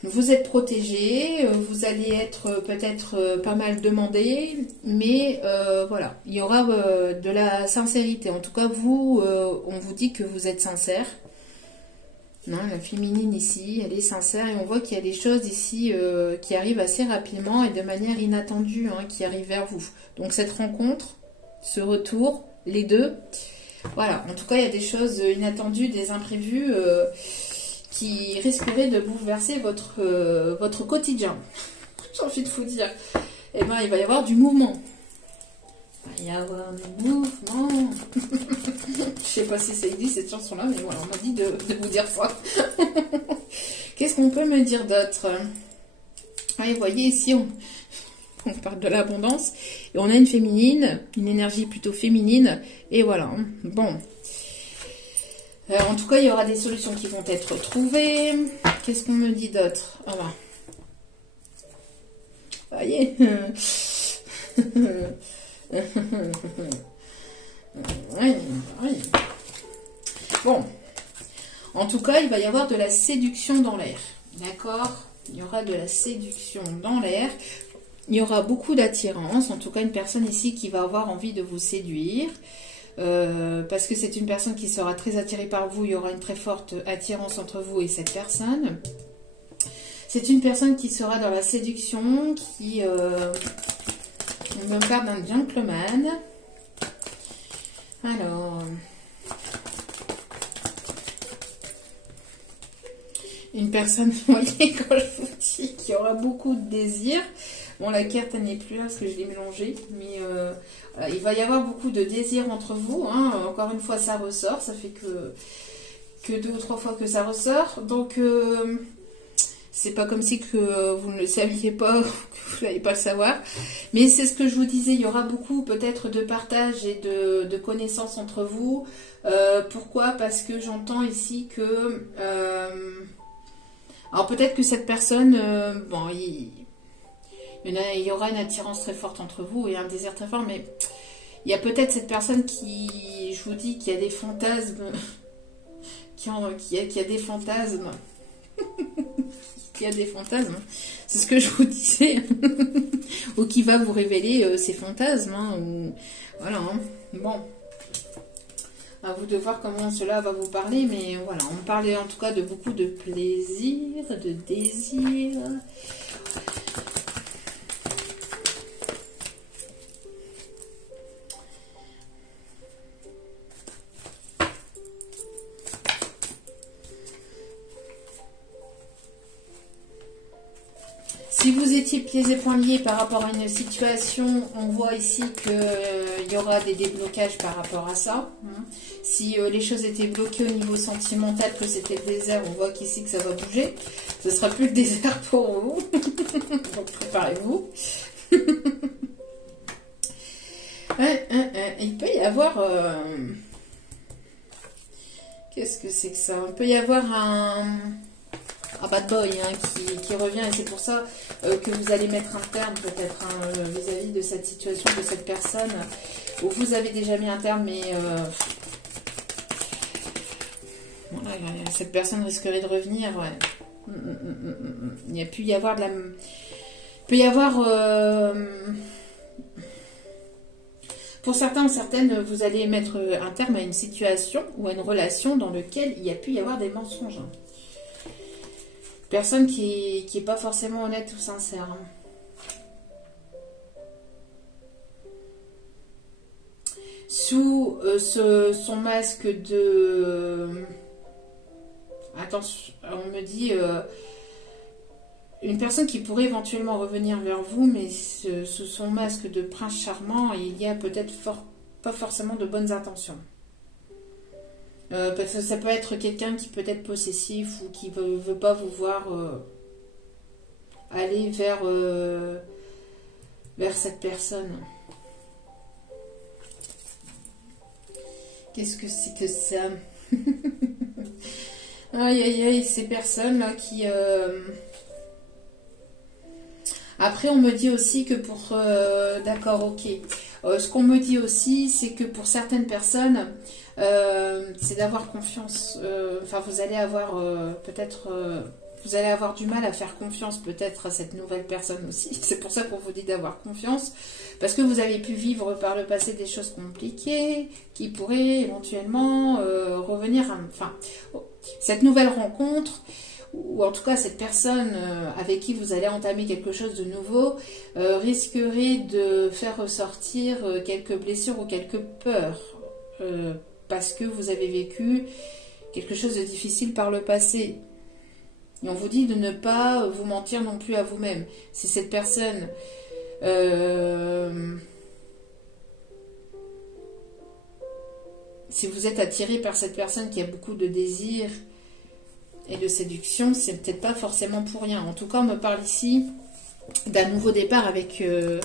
Vous êtes protégé, vous allez être peut-être pas mal demandé, mais voilà, il y aura de la sincérité. En tout cas, vous, on vous dit que vous êtes sincère. Non, la féminine ici, elle est sincère et on voit qu'il y a des choses ici qui arrivent assez rapidement et de manière inattendue, hein, qui arrivent vers vous. Donc cette rencontre, ce retour, les deux, voilà. En tout cas, il y a des choses inattendues, des imprévus qui risqueraient de bouleverser votre quotidien. J'ai envie de vous dire. Eh bien, il va y avoir du mouvement. Il va y avoir du mouvement. Je sais pas si ça existe cette chanson-là, mais voilà, on m'a dit de vous dire ça. Qu'est-ce qu'on peut me dire d'autre? Ah, vous voyez, ici, on parle de l'abondance. Et on a une féminine, une énergie plutôt féminine. Et voilà. Bon. En tout cas, il y aura des solutions qui vont être trouvées. Qu'est-ce qu'on me dit d'autre? Voilà. Vous voyez. Oui, oui. Bon. En tout cas, il va y avoir de la séduction dans l'air. D'accord? Il y aura de la séduction dans l'air. Il y aura beaucoup d'attirance. En tout cas, une personne ici qui va avoir envie de vous séduire. Parce que c'est une personne qui sera très attirée par vous. Il y aura une très forte attirance entre vous et cette personne. C'est une personne qui sera dans la séduction, qui me parle d'un gentleman. Alors, une personne, vous voyez, quand je vous dis qu'il y aura beaucoup de désirs. Bon, la carte, elle n'est plus là parce que je l'ai mélangée. Mais il va y avoir beaucoup de désirs entre vous. Hein. Encore une fois, ça ressort. Ça fait que 2 ou 3 fois que ça ressort. Donc, c'est pas comme si que vous ne le saviez pas ou que vous n'allez pas le savoir. Mais c'est ce que je vous disais. Il y aura beaucoup peut-être de partage et de connaissances entre vous. Pourquoi? Parce que j'entends ici que... alors peut-être que cette personne... bon, il y aura une attirance très forte entre vous et un désir très fort, mais il y a peut-être cette personne qui, je vous dis, qui a des fantasmes, qui a des fantasmes, qui a des fantasmes, c'est ce que je vous disais, ou qui va vous révéler ses fantasmes, hein, ou, voilà, hein. Bon, à vous de voir comment cela va vous parler, mais voilà, on parlait en tout cas de beaucoup de plaisir, de désir. Si vous étiez pieds et poings liés par rapport à une situation, on voit ici qu'il y aura des déblocages par rapport à ça. Si les choses étaient bloquées au niveau sentimental, que c'était le désert, on voit qu'ici que ça va bouger. Ce ne sera plus le désert pour vous. Donc préparez-vous. Il peut y avoir... Qu'est-ce que c'est que ça? Il peut y avoir un bad boy, hein, qui revient, et c'est pour ça que vous allez mettre un terme peut-être, hein, vis-à-vis de cette situation, de cette personne, où vous avez déjà mis un terme, mais voilà, cette personne risquerait de revenir. Ouais. Il a pu y avoir de la... Il peut y avoir... Pour certains ou certaines, vous allez mettre un terme à une situation ou à une relation dans laquelle il y a pu y avoir des mensonges. Personne qui n'est pas forcément honnête ou sincère. Sous son masque de... Attention, on me dit... une personne qui pourrait éventuellement revenir vers vous, mais sous son masque de prince charmant, il y a peut-être pas forcément de bonnes intentions. Parce que ça peut être quelqu'un qui peut être possessif ou qui veut pas vous voir aller vers vers cette personne. Qu'est-ce que c'est que ça? Aïe, aïe, aïe, ces personnes-là qui... Après, on me dit aussi que pour... D'accord, ok. Ce qu'on me dit aussi, c'est que pour certaines personnes, c'est d'avoir confiance. Enfin, vous allez avoir peut-être... vous allez avoir du mal à faire confiance peut-être à cette nouvelle personne aussi. C'est pour ça qu'on vous dit d'avoir confiance. Parce que vous avez pu vivre par le passé des choses compliquées qui pourraient éventuellement revenir... Enfin, cette nouvelle rencontre, ou en tout cas cette personne avec qui vous allez entamer quelque chose de nouveau, risquerait de faire ressortir quelques blessures ou quelques peurs. Parce que vous avez vécu quelque chose de difficile par le passé. Et on vous dit de ne pas vous mentir non plus à vous-même. Si cette personne... si vous êtes attiré par cette personne qui a beaucoup de désir et de séduction, c'est peut-être pas forcément pour rien. En tout cas, on me parle ici d'un nouveau départ avec une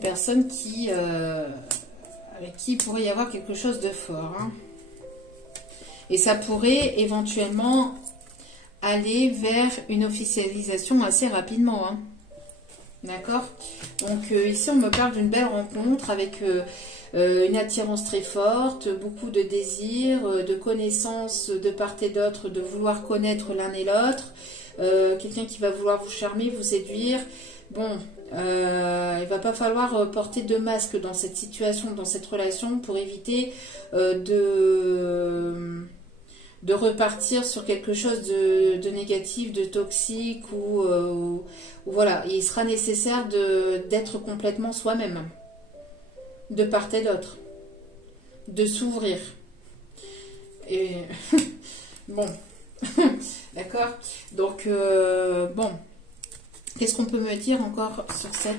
personne qui, avec qui il pourrait y avoir quelque chose de fort. Hein. Et ça pourrait éventuellement aller vers une officialisation assez rapidement. Hein. D'accord? Donc ici, on me parle d'une belle rencontre avec une attirance très forte, beaucoup de désirs, de connaissances de part et d'autre, de vouloir connaître l'un et l'autre. Quelqu'un qui va vouloir vous charmer, vous séduire. Bon, il va pas falloir porter de masque dans cette situation, dans cette relation, pour éviter de repartir sur quelque chose de négatif, de toxique, ou voilà. Il sera nécessaire d'être complètement soi-même, de part et d'autre, de s'ouvrir. Et bon, d'accord. Donc, bon, qu'est-ce qu'on peut me dire encore sur cette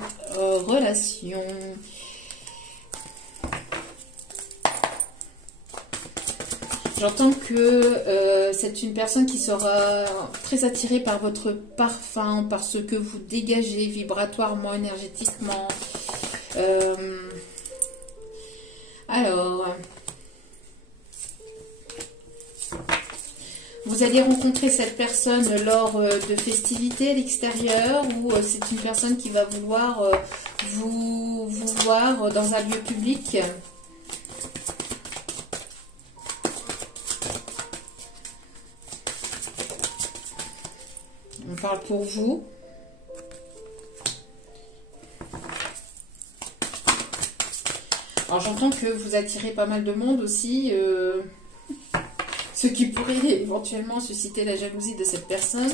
relation ? J'entends que c'est une personne qui sera très attirée par votre parfum, par ce que vous dégagez vibratoirement, énergétiquement. Alors, vous allez rencontrer cette personne lors de festivités à l'extérieur, ou c'est une personne qui va vouloir vous voir dans un lieu public. On parle pour vous. Alors j'entends que vous attirez pas mal de monde aussi, ce qui pourrait éventuellement susciter la jalousie de cette personne.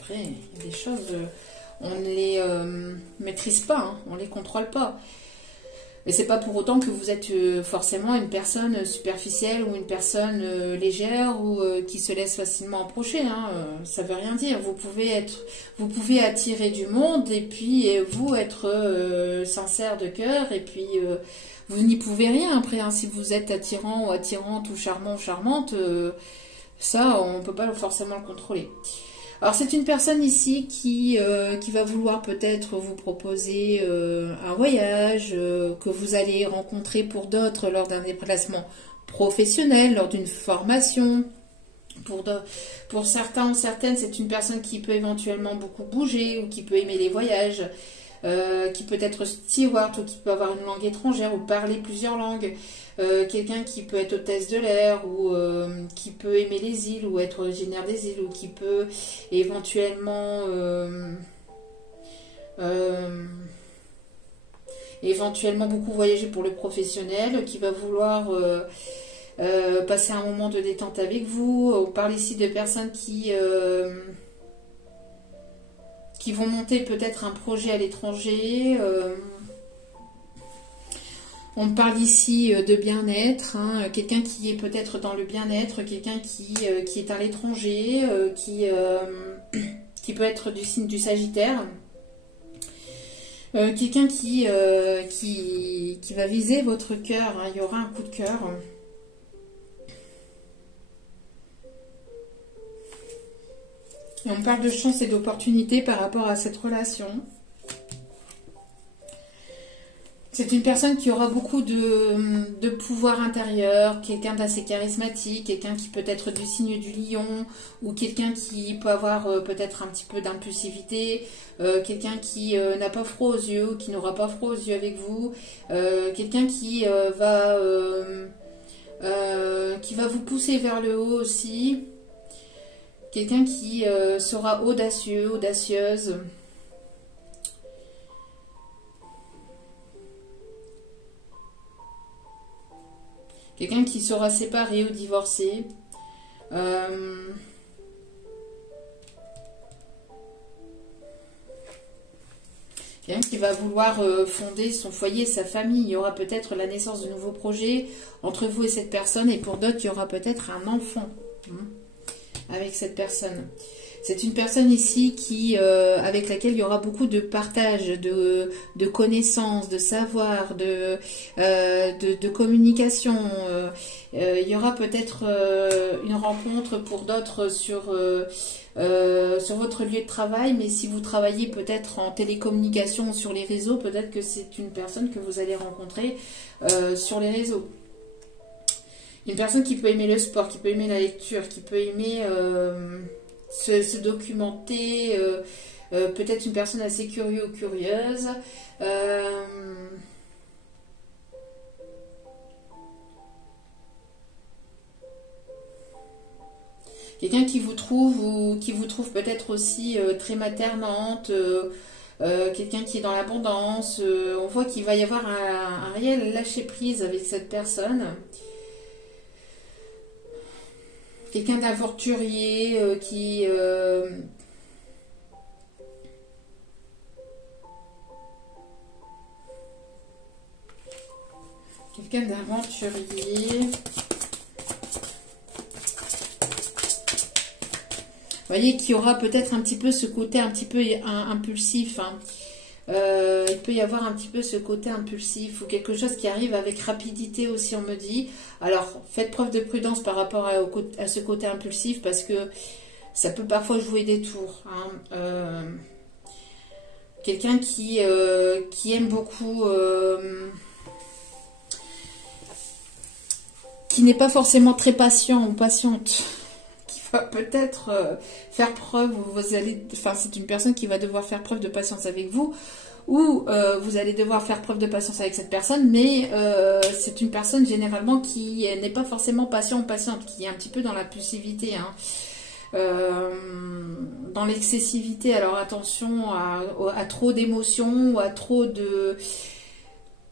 Après, il y a des choses, on ne les maîtrise pas, hein, on ne les contrôle pas. Et c'est pas pour autant que vous êtes forcément une personne superficielle ou une personne légère ou qui se laisse facilement approcher. Hein. Ça veut rien dire. Vous pouvez attirer du monde et puis vous être sincère de cœur, et puis vous n'y pouvez rien après. Hein. Si vous êtes attirant ou attirante ou charmant ou charmante, ça on peut pas forcément le contrôler. Alors c'est une personne ici qui va vouloir peut-être vous proposer un voyage que vous allez rencontrer pour d'autres lors d'un déplacement professionnel, lors d'une formation. Pour certains ou certaines, c'est une personne qui peut éventuellement beaucoup bouger ou qui peut aimer les voyages, qui peut être steward ou qui peut avoir une langue étrangère ou parler plusieurs langues. Quelqu'un qui peut être hôtesse de l'air ou qui peut aimer les îles ou être originaire des îles, ou qui peut éventuellement beaucoup voyager pour le professionnel, qui va vouloir passer un moment de détente avec vous. On parle ici de personnes qui vont monter peut-être un projet à l'étranger. On parle ici de bien-être, hein, quelqu'un qui est peut-être dans le bien-être, quelqu'un qui est à l'étranger, qui peut être du signe du Sagittaire, quelqu'un qui va viser votre cœur, hein, il y aura un coup de cœur. Et on parle de chance et d'opportunité par rapport à cette relation. C'est une personne qui aura beaucoup de pouvoir intérieur, quelqu'un d'assez charismatique, quelqu'un qui peut être du signe du lion, ou quelqu'un qui peut avoir peut-être un petit peu d'impulsivité, quelqu'un qui n'a pas froid aux yeux, ou qui n'aura pas froid aux yeux avec vous, quelqu'un qui va vous pousser vers le haut aussi, quelqu'un qui sera audacieux, audacieuse. Quelqu'un qui sera séparé ou divorcé. Quelqu'un qui va vouloir fonder son foyer, sa famille. Il y aura peut-être la naissance de nouveaux projets entre vous et cette personne. Et pour d'autres, il y aura peut-être un enfant avec cette personne. C'est une personne ici avec laquelle il y aura beaucoup de partage, de connaissances, de savoir, de communication. Il y aura peut-être une rencontre pour d'autres sur votre lieu de travail, mais si vous travaillez peut-être en télécommunication ou sur les réseaux, peut-être que c'est une personne que vous allez rencontrer sur les réseaux. Une personne qui peut aimer le sport, qui peut aimer la lecture, qui peut aimer... se documenter, peut-être une personne assez curieuse ou curieuse. Quelqu'un qui vous trouve ou qui vous trouve peut-être aussi très maternante, quelqu'un qui est dans l'abondance. On voit qu'il va y avoir un réel lâcher-prise avec cette personne. Quelqu'un d'aventurier Quelqu'un d'aventurier. Vous voyez qu'il y aura peut-être un petit peu ce côté un petit peu impulsif. Il peut y avoir un petit peu ce côté impulsif ou quelque chose qui arrive avec rapidité aussi, on me dit. Alors, faites preuve de prudence par rapport à ce côté impulsif parce que ça peut parfois jouer des tours. Quelqu'un qui aime beaucoup, qui n'est pas forcément très patient ou patiente, qui va peut-être faire preuve, c'est une personne qui va devoir faire preuve de patience avec vous, ou vous allez devoir faire preuve de patience avec cette personne, mais c'est une personne généralement qui n'est pas forcément patient ou patiente, qui est un petit peu dans l'impulsivité, dans l'excessivité. Alors attention à trop d'émotions ou à trop de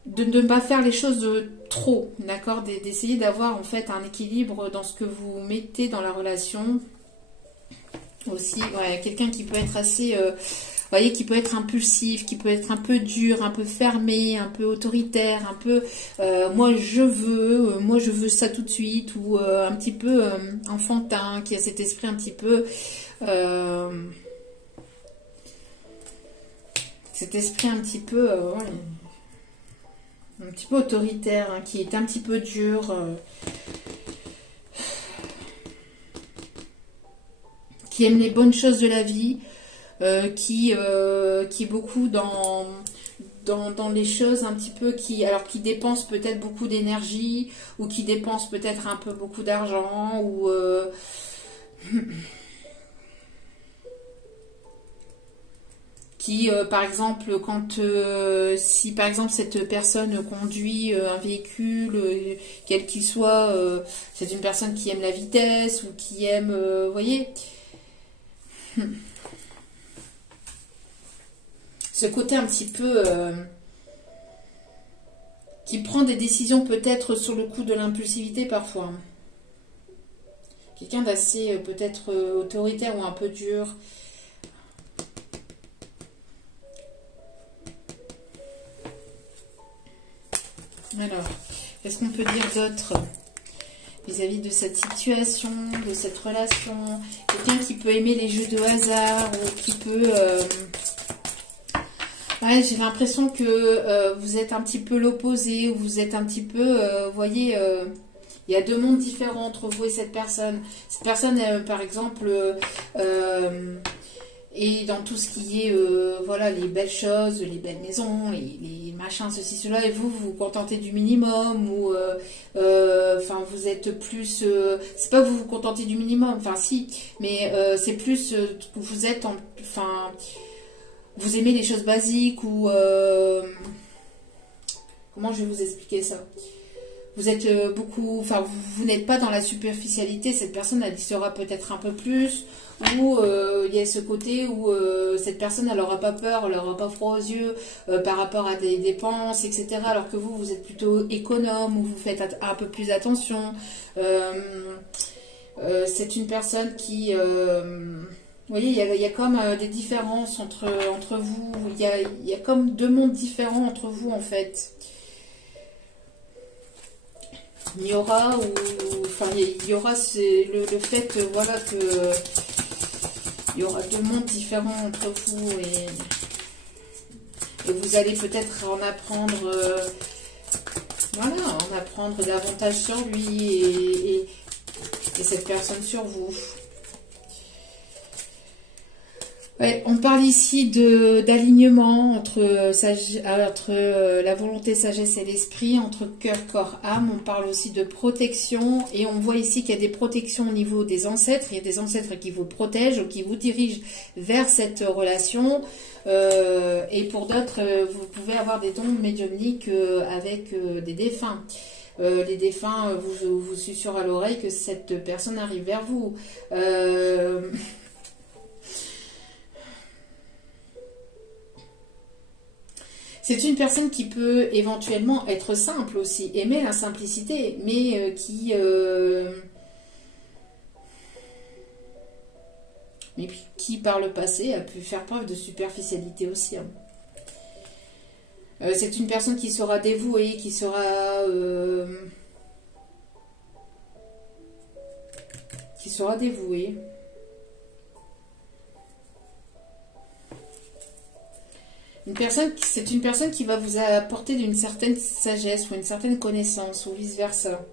ne pas faire les choses de trop, d'accord, d'essayer d'avoir en fait un équilibre dans ce que vous mettez dans la relation. Aussi, ouais, quelqu'un qui peut être assez, vous voyez, qui peut être impulsif, qui peut être un peu dur, un peu fermé, un peu autoritaire, un peu moi je veux ça tout de suite, ou un petit peu enfantin, qui a cet esprit un petit peu ouais, un petit peu autoritaire, qui est un petit peu dur, qui aime les bonnes choses de la vie, qui est beaucoup dans les choses un petit peu qui dépense peut-être beaucoup d'énergie, ou qui dépense peut-être un peu beaucoup d'argent, ou qui, par exemple, si par exemple cette personne conduit un véhicule, quel qu'il soit, c'est une personne qui aime la vitesse, ou qui aime, vous voyez, ce côté un petit peu qui prend des décisions peut-être sur le coup de l'impulsivité parfois. Quelqu'un d'assez peut-être autoritaire ou un peu dur. Alors, qu'est-ce qu'on peut dire d'autre vis-à-vis de cette situation, de cette relation? Quelqu'un qui peut aimer les jeux de hasard, ou qui peut... Ouais, j'ai l'impression que vous êtes un petit peu l'opposé, ou vous êtes un petit peu, vous voyez, Il y a deux mondes différents entre vous et cette personne. Cette personne, par exemple, est dans tout ce qui est, voilà, les belles choses, les belles maisons, les machins, ceci, cela, et vous vous contentez du minimum, ou, enfin, vous êtes plus, c'est pas que vous vous contentez du minimum, enfin, si, mais c'est plus que vous êtes, enfin, vous aimez les choses basiques, ou, comment je vais vous expliquer ça? Vous êtes beaucoup, enfin, vous n'êtes pas dans la superficialité. Cette personne, elle y sera peut-être un peu plus, ou il y a ce côté où cette personne, elle n'aura pas peur, elle n'aura pas froid aux yeux par rapport à des dépenses, etc. Alors que vous êtes plutôt économe, ou vous faites un peu plus attention. C'est une personne qui, vous voyez, il y a comme des différences entre vous. Il y a comme deux mondes différents entre vous, en fait. Il y aura, enfin, il y aura le fait, voilà, que il y aura deux mondes différents entre vous, et vous allez peut-être en apprendre, voilà, en apprendre davantage sur lui et cette personne sur vous. Ouais, on parle ici d'alignement entre la volonté, sagesse et l'esprit, entre cœur, corps, âme. On parle aussi de protection, et on voit ici qu'il y a des protections au niveau des ancêtres. Il y a des ancêtres qui vous protègent ou qui vous dirigent vers cette relation. Et pour d'autres, vous pouvez avoir des dons médiumniques avec des défunts. Les défunts vous susurrent à l'oreille que cette personne arrive vers vous. C'est une personne qui peut éventuellement être simple aussi, aimer la simplicité, mais qui par le passé a pu faire preuve de superficialité aussi. Hein. C'est une personne qui sera dévouée, qui sera dévouée. C'est une personne qui va vous apporter d'une certaine sagesse ou une certaine connaissance ou vice-versa.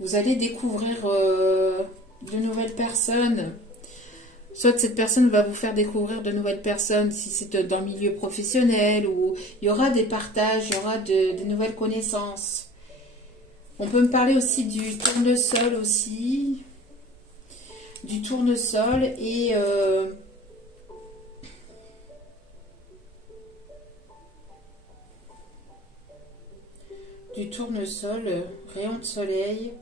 Vous allez découvrir de nouvelles personnes. Soit cette personne va vous faire découvrir de nouvelles personnes si c'est dans le milieu professionnel, ou il y aura des partages, il y aura de nouvelles connaissances. On peut me parler aussi du tournesol aussi. Du tournesol et rayon de soleil,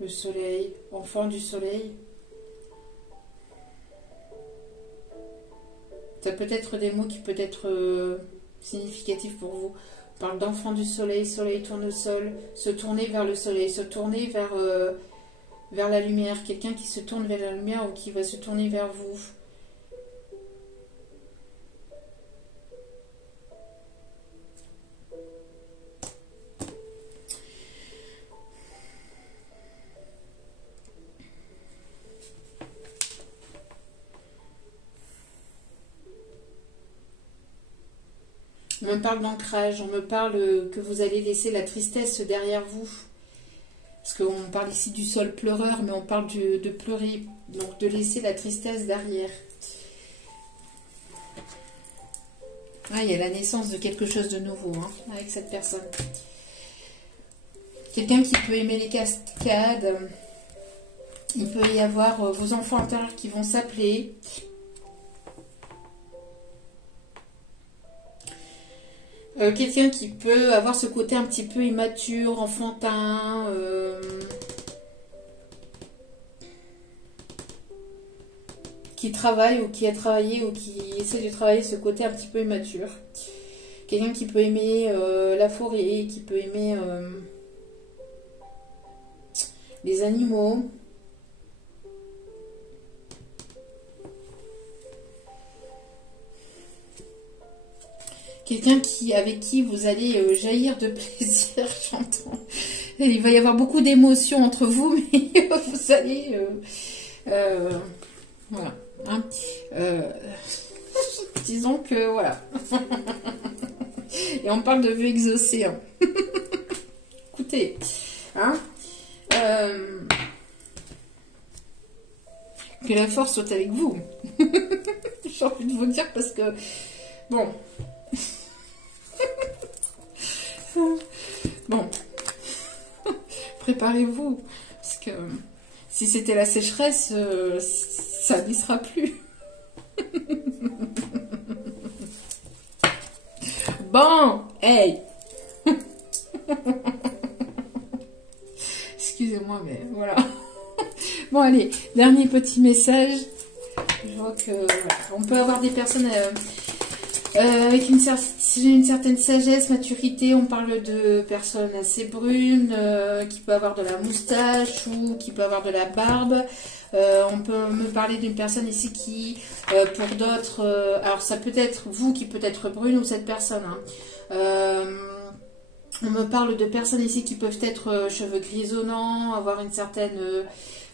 le soleil, enfant du soleil. Ça peut être des mots qui peuvent être significatifs pour vous. On parle d'enfant du soleil, soleil, tournesol, se tourner vers le soleil, se tourner vers la lumière. Quelqu'un qui se tourne vers la lumière ou qui va se tourner vers vous. On me parle d'ancrage, on me parle que vous allez laisser la tristesse derrière vous. Parce qu'on parle ici du sol pleureur, mais on parle de pleurer, donc de laisser la tristesse derrière. Ah, il y a la naissance de quelque chose de nouveau hein, avec cette personne. Quelqu'un qui peut aimer les cascades. Il peut y avoir vos enfants intérieurs qui vont s'appeler. Quelqu'un qui peut avoir ce côté un petit peu immature, enfantin, qui travaille ou qui a travaillé ou qui essaie de travailler ce côté un petit peu immature. Quelqu'un qui peut aimer la forêt, qui peut aimer les animaux. Quelqu'un avec qui vous allez jaillir de plaisir, j'entends. Il va y avoir beaucoup d'émotions entre vous, mais vous allez... voilà. Hein, Disons que voilà. Et on parle de vue exaucée. Hein. Écoutez, hein, que la force soit avec vous. J'ai envie de vous dire parce que, bon. Bon. Préparez-vous. Parce que si c'était la sécheresse, ça n'y sera plus. Bon, hey. Excusez-moi, mais voilà. Bon, allez, dernier petit message. Je vois que voilà, on peut avoir des personnes avec une certaine sagesse, maturité. On parle de personnes assez brunes, qui peut avoir de la moustache ou qui peut avoir de la barbe. On peut me parler d'une personne ici qui, pour d'autres, alors ça peut être vous qui peut être brune ou cette personne. Hein. On me parle de personnes ici qui peuvent être cheveux grisonnants, avoir une certaine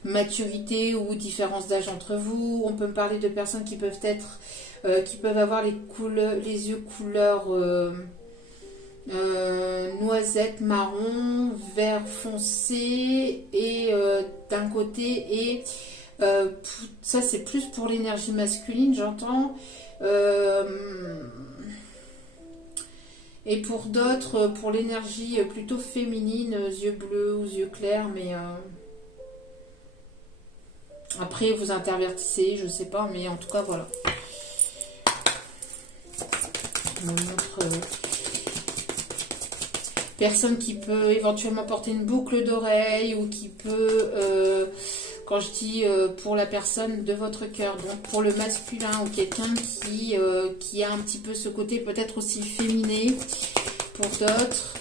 maturité ou différence d'âge entre vous. On peut me parler de personnes qui peuvent être, qui peuvent avoir les yeux couleur noisette, marron, vert foncé et d'un côté et ça c'est plus pour l'énergie masculine, j'entends. Et pour d'autres, pour l'énergie plutôt féminine, yeux bleus ou yeux clairs, mais après vous intervertissez, je sais pas, mais en tout cas voilà. Je vous montre personne qui peut éventuellement porter une boucle d'oreille ou qui peut, quand je dis pour la personne de votre cœur, donc pour le masculin ou quelqu'un qui a un petit peu ce côté peut-être aussi féminin pour d'autres.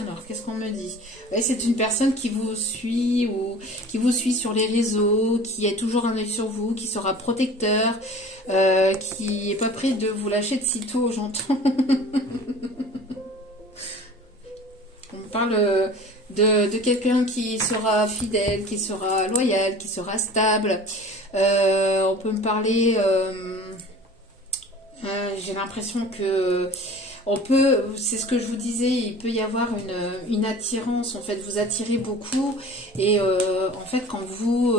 Alors, qu'est-ce qu'on me dit? Ouais, c'est une personne qui vous suit ou qui vous suit sur les réseaux, qui a toujours un œil sur vous, qui sera protecteur, qui est pas prêt de vous lâcher de sitôt, j'entends. On me parle de quelqu'un qui sera fidèle, qui sera loyal, qui sera stable. On peut me parler... j'ai l'impression que... On peut, c'est ce que je vous disais, il peut y avoir une attirance, en fait, vous attirez beaucoup et en fait quand vous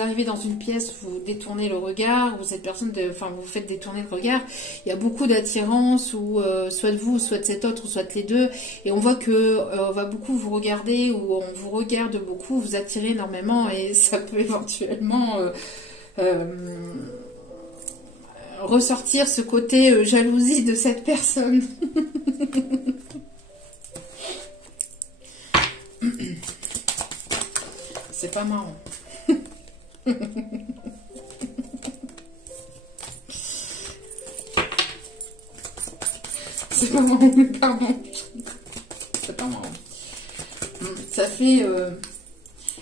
arrivez dans une pièce, vous détournez le regard, ou cette personne, vous faites détourner le regard, il y a beaucoup d'attirance, ou soit de vous, soit de cet autre, ou soit de les deux, et on voit que on va beaucoup vous regarder, ou on vous regarde beaucoup, vous attirez énormément, et ça peut éventuellement... ressortir ce côté jalousie de cette personne. C'est pas marrant. C'est pas marrant, pardon. C'est pas marrant. Ça fait...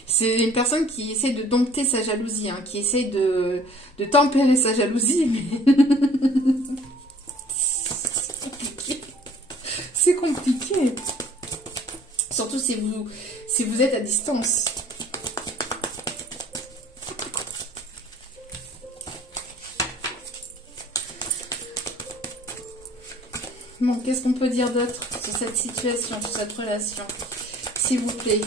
c'est une personne qui essaie de dompter sa jalousie, hein, qui essaie de tempérer sa jalousie, mais c'est compliqué. Surtout si vous êtes à distance. Bon, qu'est-ce qu'on peut dire d'autre sur cette situation, sur cette relation, s'il vous plaît?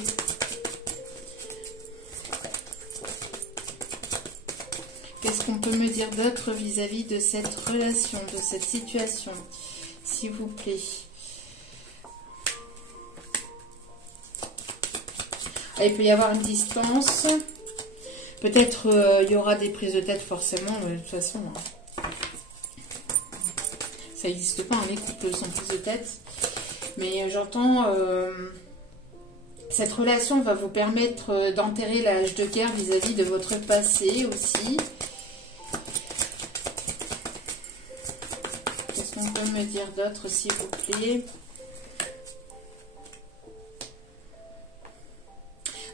Qu'est-ce qu'on peut me dire d'autre vis-à-vis de cette relation, de cette situation, s'il vous plaît? Ah, il peut y avoir une distance. Peut-être il y aura des prises de tête forcément, de toute façon. Ça n'existe pas, hein, les couples sans prise de tête. Mais j'entends... cette relation va vous permettre d'enterrer l'âge de guerre vis-à-vis de votre passé aussi. Qu'est-ce qu'on peut me dire d'autre, s'il vous plaît?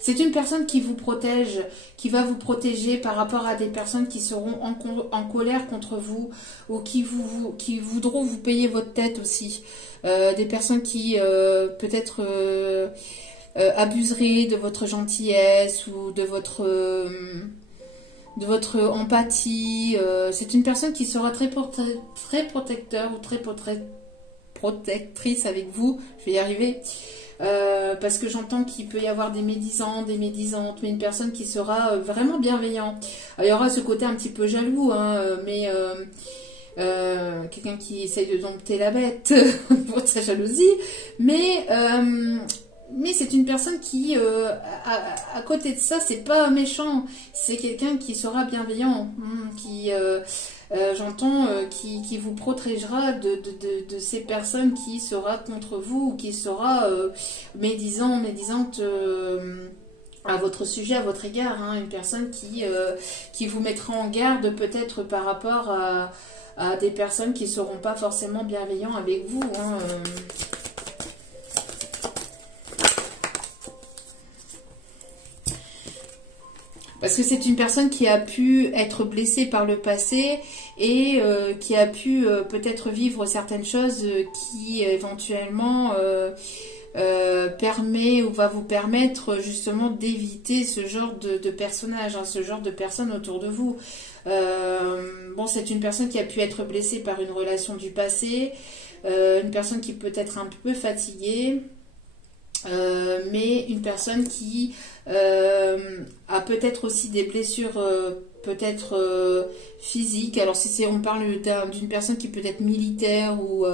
C'est une personne qui vous protège, qui va vous protéger par rapport à des personnes qui seront en colère contre vous ou qui voudront vous payer votre tête aussi. Des personnes qui peut-être abuserait de votre gentillesse ou de votre empathie. C'est une personne qui sera très protecteur ou très protectrice avec vous. Je vais y arriver. Parce que j'entends qu'il peut y avoir des médisants, des médisantes, mais une personne qui sera vraiment bienveillant. Alors, il y aura ce côté un petit peu jaloux, hein, mais quelqu'un qui essaye de dompter la bête pour sa jalousie, mais c'est une personne qui, à côté de ça, c'est pas méchant, c'est quelqu'un qui sera bienveillant, qui, j'entends, qui vous protégera de ces personnes qui sera contre vous ou qui sera médisante à votre sujet, à votre égard, hein, une personne qui vous mettra en garde peut-être par rapport à des personnes qui ne seront pas forcément bienveillants avec vous, hein. Parce que c'est une personne qui a pu être blessée par le passé et qui a pu peut-être vivre certaines choses qui éventuellement permet ou va vous permettre justement d'éviter ce genre de personnage, hein, ce genre de personnes autour de vous. Bon, c'est une personne qui a pu être blessée par une relation du passé, une personne qui peut être un peu fatiguée, mais une personne qui a peut-être aussi des blessures peut-être physiques. Alors si on parle d'une personne qui peut être militaire ou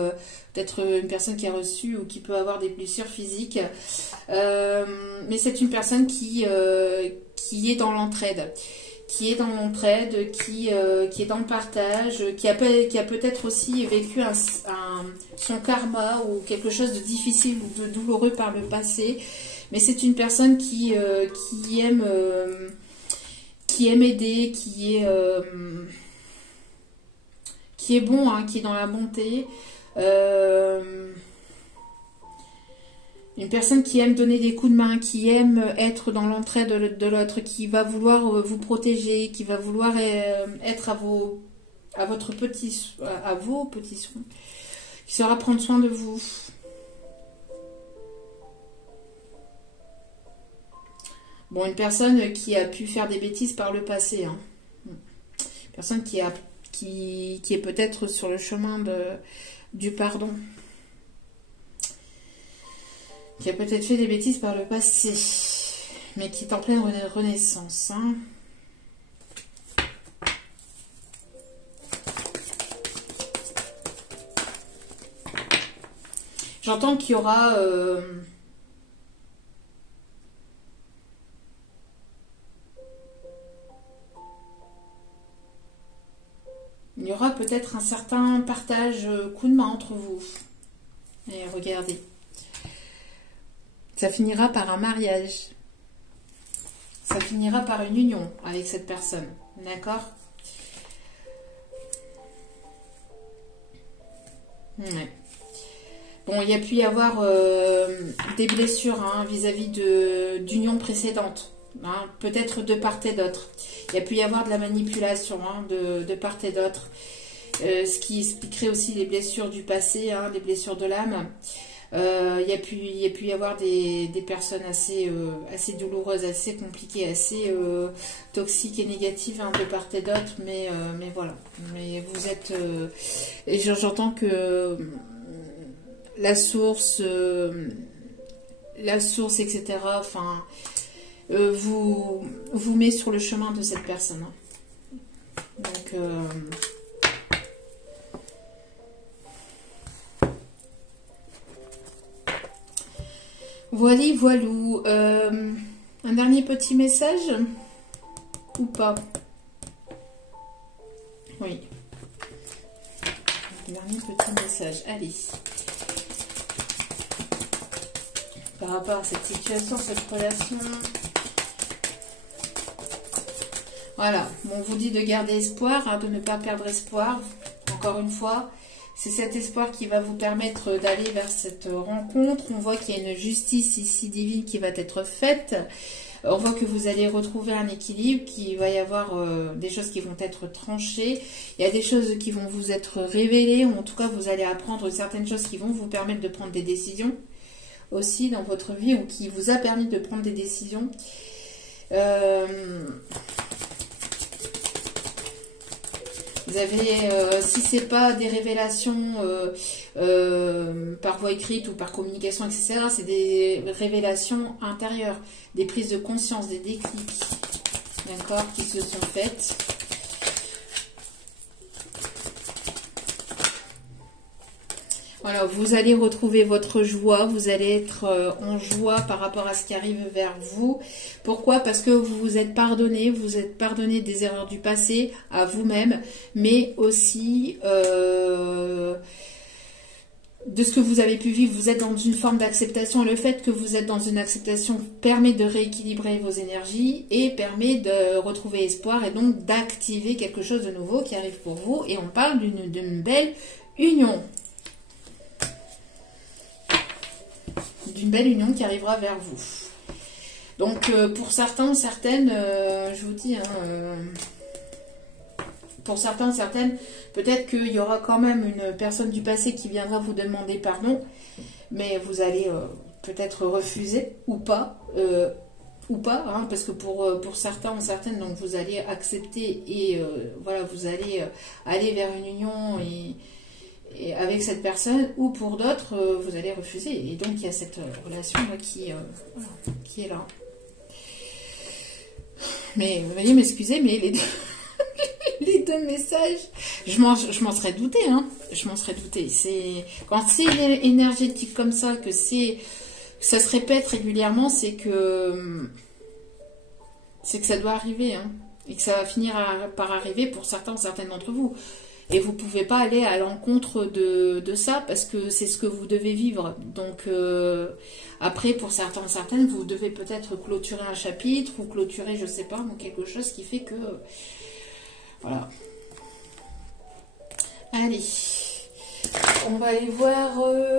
peut-être une personne qui a reçu ou qui peut avoir des blessures physiques, mais c'est une personne qui est dans l'entraide. Qui est dans l'entraide, qui est dans le partage, qui a peut-être aussi vécu son karma ou quelque chose de difficile ou de douloureux par le passé. Mais c'est une personne qui aime aider, qui est bon, hein, qui est dans la bonté. Une personne qui aime donner des coups de main, qui aime être dans l'entraide de l'autre, qui va vouloir vous protéger, qui va vouloir être à vos petits soins, qui saura prendre soin de vous. Bon, une personne qui a pu faire des bêtises par le passé, hein. Une personne qui est peut-être sur le chemin du pardon. Qui a peut-être fait des bêtises par le passé, mais qui est en pleine renaissance, hein. J'entends qu'il y aura peut-être un certain partage, coup de main entre vous. Et regardez. Ça finira par un mariage. Ça finira par une union avec cette personne. D'accord ? Ouais. Bon, il y a pu y avoir des blessures, hein, vis-à-vis d'unions précédentes. Hein, peut-être de part et d'autre. Il y a pu y avoir de la manipulation, hein, de part et d'autre. Ce qui expliquerait aussi les blessures du passé, hein, les blessures de l'âme. Il y a pu y avoir des personnes assez douloureuses, assez compliquées, assez toxiques et négatives, hein, de part et d'autre, mais voilà. Mais vous êtes... et j'entends que la source, etc., enfin, vous met sur le chemin de cette personne, hein. Donc... Voili, voilou. Un dernier petit message ou pas? Oui. Un dernier petit message. Allez. Par rapport à cette situation, cette relation. Voilà. Bon, on vous dit de garder espoir, hein, de ne pas perdre espoir. Encore une fois. C'est cet espoir qui va vous permettre d'aller vers cette rencontre. On voit qu'il y a une justice ici divine qui va être faite. On voit que vous allez retrouver un équilibre, qu'il va y avoir des choses qui vont être tranchées. Il y a des choses qui vont vous être révélées, ou en tout cas vous allez apprendre certaines choses qui vont vous permettre de prendre des décisions. aussi dans votre vie ou qui vous a permis de prendre des décisions. Vous avez, si c'est pas des révélations par voie écrite ou par communication, etc., c'est des révélations intérieures, des prises de conscience, des déclics, d'accord, qui se sont faites. Voilà, vous allez retrouver votre joie, vous allez être en joie par rapport à ce qui arrive vers vous. Pourquoi? Parce que vous vous êtes pardonné des erreurs du passé à vous-même, mais aussi de ce que vous avez pu vivre. Vous êtes dans une forme d'acceptation. Le fait que vous êtes dans une acceptation permet de rééquilibrer vos énergies et permet de retrouver espoir et donc d'activer quelque chose de nouveau qui arrive pour vous. Et on parle d'une belle union. D'une belle union qui arrivera vers vous. Donc pour certains, certaines, je vous dis, pour certains, certaines, peut-être qu'il y aura quand même une personne du passé qui viendra vous demander pardon, mais vous allez peut-être refuser ou pas, hein, parce que pour certains ou certaines, donc vous allez accepter et voilà, vous allez aller vers une union et avec cette personne, ou pour d'autres, vous allez refuser. Et donc, il y a cette relation-là qui est là. Mais, veuillez m'excuser, mais les deux, les deux messages, je m'en serais douté, hein. Je m'en serais douté. Quand c'est énergétique comme ça, que ça se répète régulièrement, c'est que ça doit arriver, hein. Et que ça va finir par arriver pour certains ou certaines d'entre vous. Et vous ne pouvez pas aller à l'encontre de ça parce que c'est ce que vous devez vivre. Donc, après, pour certains et certaines, vous devez peut-être clôturer un chapitre ou clôturer, je ne sais pas, quelque chose qui fait que... voilà. Allez. On va aller voir...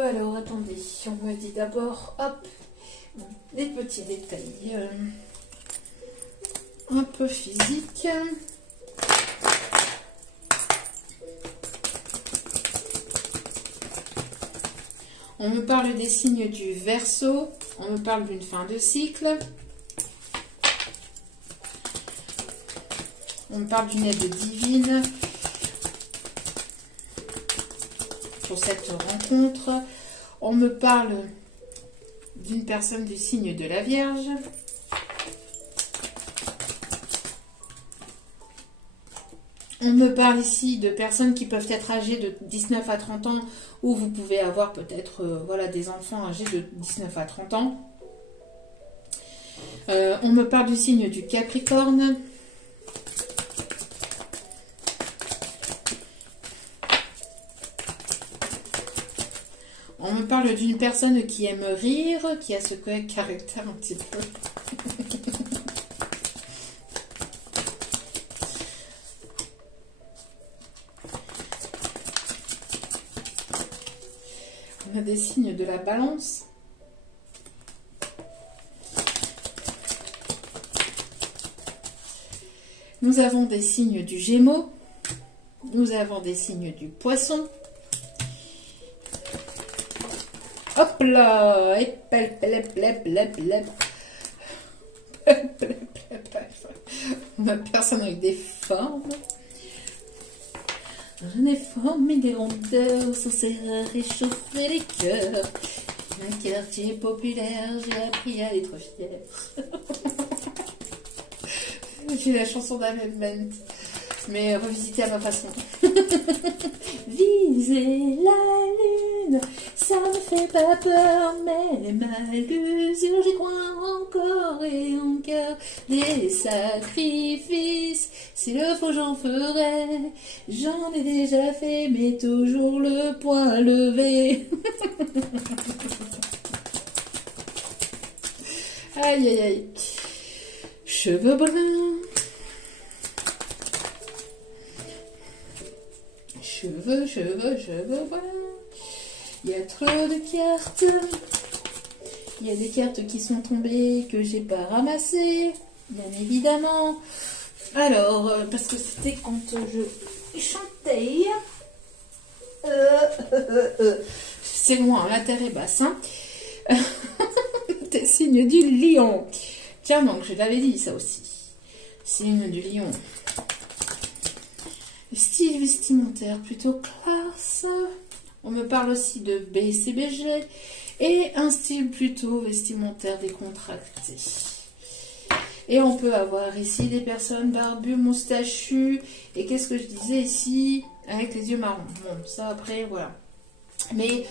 alors, attendez. On me dit d'abord, hop, des petits détails un peu physiques. On me parle des signes du Verseau, on me parle d'une fin de cycle, on me parle d'une aide divine pour cette rencontre, on me parle d'une personne du signe de la Vierge, on me parle ici de personnes qui peuvent être âgées de 19 à 30 ans ou vous pouvez avoir peut-être voilà, des enfants âgés de 19 à 30 ans. On me parle du signe du Capricorne. On me parle d'une personne qui aime rire, qui a ce caractère un petit peu... On a des signes de la Balance. Nous avons des signes du Gémeaux. Nous avons des signes du Poisson. Hop là! On a personne avec des formes. Des formes et des rondeurs, ça sert à réchauffer les cœurs. Un quartier populaire, j'ai appris à être fière. J'ai la chanson d'Amendment, mais revisitée à ma façon. Viser la lune, ça ne fait pas peur, mais malgré j'y crois encore et encore. Des sacrifices, s'il le faut j'en ferai. J'en ai déjà fait, mais toujours le poing levé. Aïe aïe aïe. Cheveux bruns. Cheveux bruns. Il y a trop de cartes. Il y a des cartes qui sont tombées que j'ai pas ramassées, bien évidemment. Alors, parce que c'était quand je chantais. C'est loin, la terre est basse. Hein. T'es signe du lion. Tiens donc, je l'avais dit ça aussi. Signe du lion. Style vestimentaire plutôt classe. On me parle aussi de BCBG. Et un style plutôt vestimentaire décontracté. Et on peut avoir ici des personnes barbues, moustachues. Et qu'est-ce que je disais ici? Avec les yeux marrons. Bon, ça après, voilà. Mais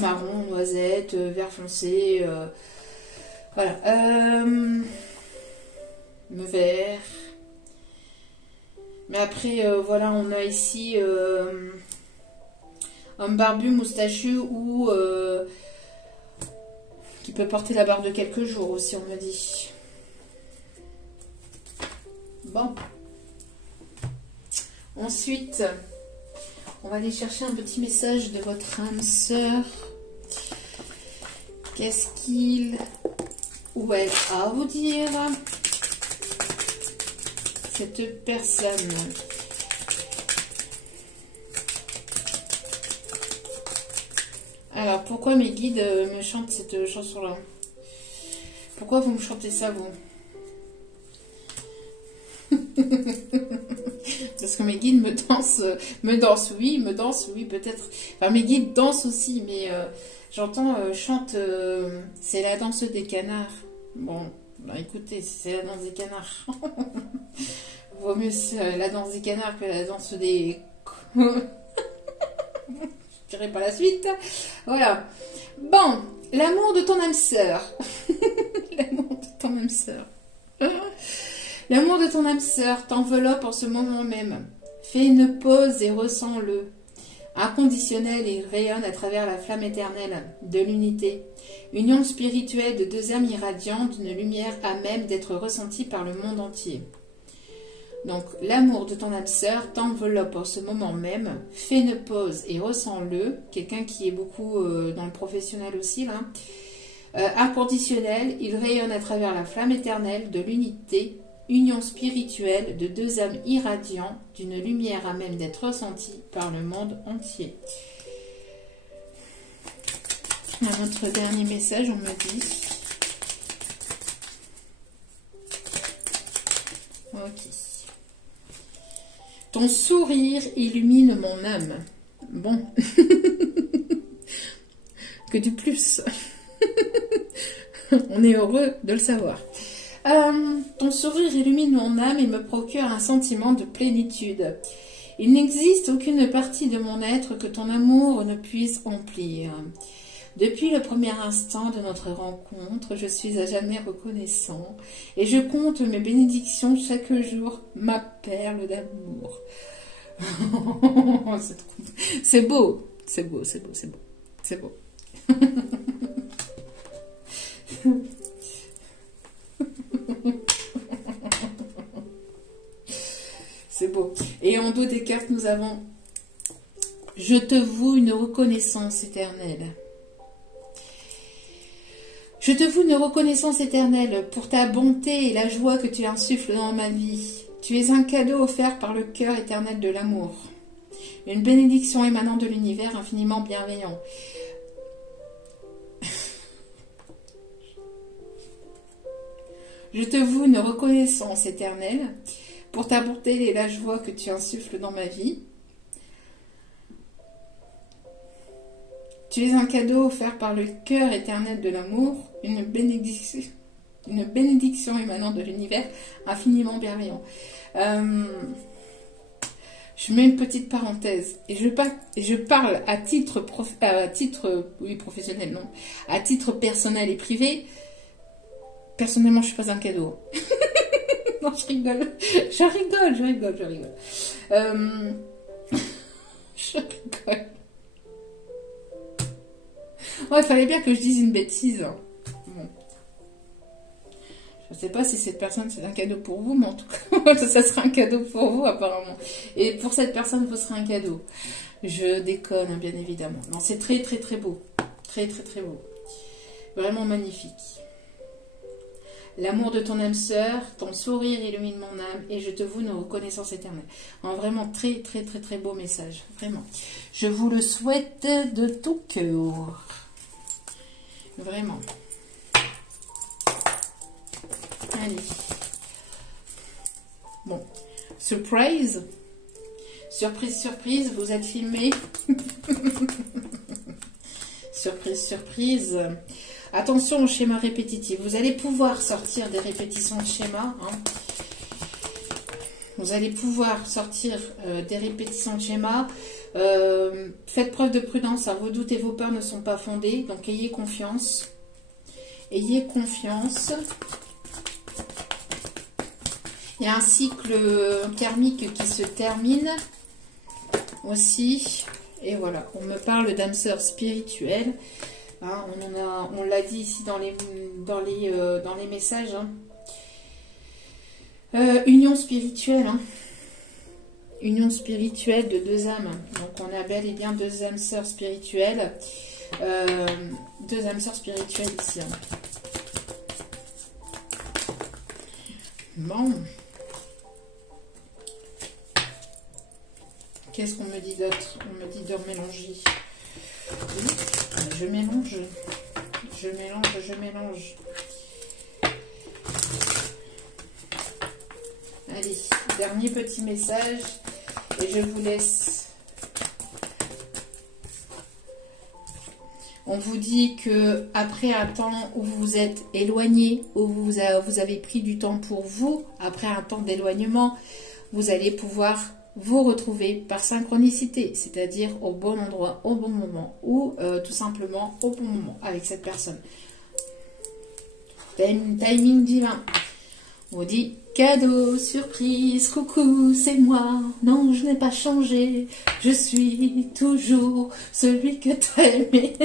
marron, noisette, vert foncé, voilà. Vert. Mais après, voilà, on a ici un barbu, moustachu ou qui peut porter la barbe de quelques jours aussi, on me dit. Bon. Ensuite, on va aller chercher un petit message de votre âme sœur. Qu'est-ce qu'il ou elle a à vous dire, cette personne? Alors, pourquoi mes guides me chantent cette chanson-là? Pourquoi vous me chantez ça, vous? Parce que mes guides me dansent, oui, peut-être. Enfin, mes guides dansent aussi, mais j'entends chante, c'est la danse des canards. Bon, bah écoutez, si c'est la danse des canards, vaut mieux la danse des canards que la danse des... Je dirai pas la suite. Voilà. Bon, l'amour de ton âme sœur. L'amour de ton âme sœur. L'amour de ton âme sœur t'enveloppe en ce moment même. Fais une pause et ressens-le. Inconditionnel, il rayonne à travers la flamme éternelle de l'unité. Union spirituelle de deux âmes irradiantes d'une lumière à même d'être ressentie par le monde entier. Donc, l'amour de ton âme sœur t'enveloppe en ce moment même. Fais une pause et ressens-le. Quelqu'un qui est beaucoup dans le professionnel aussi, là. Inconditionnel, il rayonne à travers la flamme éternelle de l'unité. Union spirituelle de deux âmes irradiants d'une lumière à même d'être ressentie par le monde entier. Notre dernier message, on me dit. Ok. Ton sourire illumine mon âme. Bon. Que du plus. On est heureux de le savoir. Ton sourire illumine mon âme et me procure un sentiment de plénitude. Il n'existe aucune partie de mon être que ton amour ne puisse remplir. Depuis le premier instant de notre rencontre, je suis à jamais reconnaissant et je compte mes bénédictions chaque jour, ma perle d'amour. C'est beau, c'est beau, c'est beau, c'est beau, c'est beau. C'est beau. Et en dos des cartes, nous avons « Je te voue une reconnaissance éternelle ». Je te voue une reconnaissance éternelle pour ta bonté et la joie que tu insuffles dans ma vie. Tu es un cadeau offert par le cœur éternel de l'amour. Une bénédiction émanant de l'univers infiniment bienveillant. Je te voue une reconnaissance éternelle pour ta bonté et la joie que tu insuffles dans ma vie. Tu es un cadeau offert par le cœur éternel de l'amour, une bénédiction émanant de l'univers infiniment bienveillant. Je mets une petite parenthèse et je parle à titre professionnel, non, à titre personnel et privé. Personnellement, je suis pas un cadeau. Non, je rigole. Je rigole. Je rigole. Ouais, il fallait bien que je dise une bêtise. Bon. Je ne sais pas si cette personne c'est un cadeau pour vous, mais en tout cas, ça sera un cadeau pour vous apparemment. Et pour cette personne, vous serez un cadeau. Je déconne, bien évidemment. Non, c'est très très très beau. Très très très beau. Vraiment magnifique. L'amour de ton âme sœur, ton sourire illumine mon âme et je te voue une reconnaissance éternelle. Un vraiment très très très très beau message, vraiment. Je vous le souhaite de tout cœur. Vraiment. Allez. Bon. Surprise. Surprise, surprise, vous êtes filmé. Surprise, surprise. Attention au schéma répétitif. Vous allez pouvoir sortir des répétitions de schéma. Hein. Vous allez pouvoir sortir des répétitions de schéma. Faites preuve de prudence. Hein. Vos doutes et vos peurs ne sont pas fondés. Donc, ayez confiance. Ayez confiance. Il y a un cycle karmique qui se termine aussi. Et voilà, on me parle d'âme sœur spirituelle. Hein, on l'a dit ici dans les messages. Hein. Union spirituelle. Hein. Union spirituelle de deux âmes. Donc on a bel et bien deux âmes sœurs spirituelles. Deux âmes sœurs spirituelles ici. Hein. Bon. Qu'est-ce qu'on me dit d'autre? On me dit de mélanger. Oui, je mélange. Je mélange, je mélange. Allez, dernier petit message. Et je vous laisse. On vous dit que après un temps où vous vous êtes éloigné, où vous avez pris du temps pour vous, après un temps d'éloignement, vous allez pouvoir vous retrouver par synchronicité, c'est-à-dire au bon endroit, au bon moment, ou tout simplement au bon moment avec cette personne. Timing divin. On vous dit cadeau, surprise, coucou, c'est moi. Non, je n'ai pas changé. Je suis toujours celui que tu as aimé.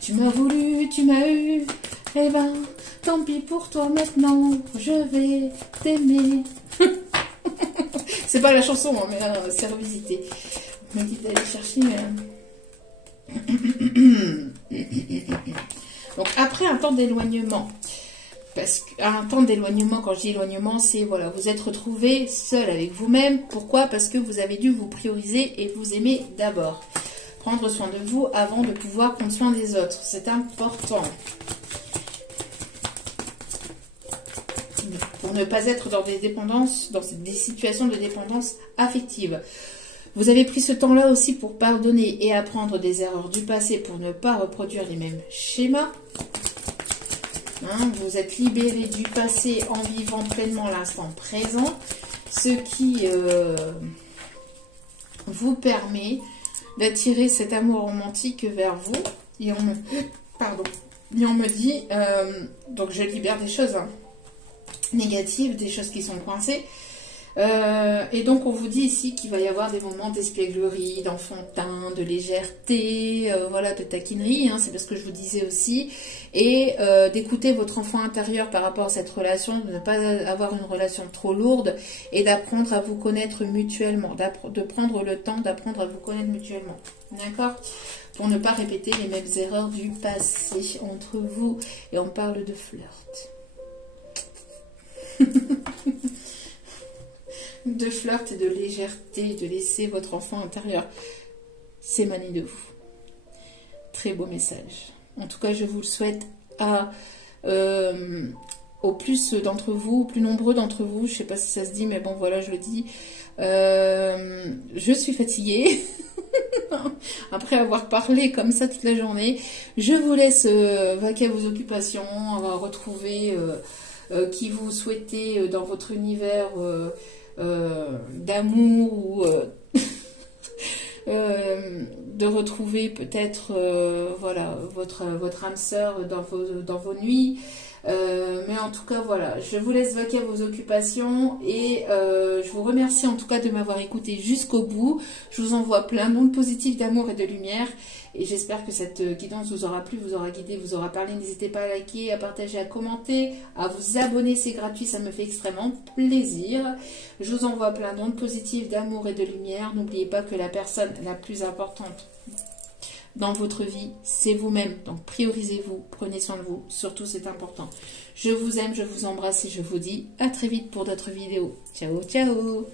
Tu m'as voulu, tu m'as eu. Eh ben, tant pis pour toi maintenant. Je vais t'aimer. C'est pas la chanson, hein, mais c'est revisité. On me dit d'aller chercher. Donc après un temps d'éloignement, parce qu'un temps d'éloignement, quand je dis éloignement, c'est voilà, vous êtes retrouvé seul avec vous-même. Pourquoi? Parce que vous avez dû vous prioriser et vous aimer d'abord. Prendre soin de vous avant de pouvoir prendre soin des autres. C'est important. Pour ne pas être dans des dépendances, dans des situations de dépendance affective. Vous avez pris ce temps-là aussi pour pardonner et apprendre des erreurs du passé pour ne pas reproduire les mêmes schémas. Hein, vous êtes libéré du passé en vivant pleinement l'instant présent, ce qui vous permet d'attirer cet amour romantique vers vous. Et on me dit, donc je libère des choses négatives, des choses qui sont coincées. Et donc on vous dit ici qu'il va y avoir des moments d'espièglerie, d'enfantin, de légèreté, voilà, de taquinerie, hein, c'est parce que je vous disais aussi, et d'écouter votre enfant intérieur par rapport à cette relation, de ne pas avoir une relation trop lourde, et d'apprendre à vous connaître mutuellement, de prendre le temps d'apprendre à vous connaître mutuellement, d'accord? Pour ne pas répéter les mêmes erreurs du passé entre vous, et on parle de flirt. De flirt et de légèreté, de laisser votre enfant intérieur s'émaner de vous. Très beau message. En tout cas, je vous le souhaite au plus d'entre vous, au plus nombreux d'entre vous. Je ne sais pas si ça se dit, mais bon, voilà, je le dis. Je suis fatiguée. Après avoir parlé comme ça toute la journée, je vous laisse vaquer à vos occupations, retrouver qui vous souhaitez dans votre univers d'amour ou de retrouver peut-être voilà, votre âme sœur dans vos nuits. Mais en tout cas, voilà, je vous laisse vaquer à vos occupations et je vous remercie en tout cas de m'avoir écouté jusqu'au bout. Je vous envoie plein d'ondes positives d'amour et de lumière et j'espère que cette guidance vous aura plu, vous aura guidé, vous aura parlé. N'hésitez pas à liker, à partager, à commenter, à vous abonner, c'est gratuit, ça me fait extrêmement plaisir. Je vous envoie plein d'ondes positives d'amour et de lumière. N'oubliez pas que la personne la plus importante dans votre vie, c'est vous-même. Donc, priorisez-vous, prenez soin de vous. Surtout, c'est important. Je vous aime, je vous embrasse et je vous dis à très vite pour d'autres vidéos. Ciao, ciao!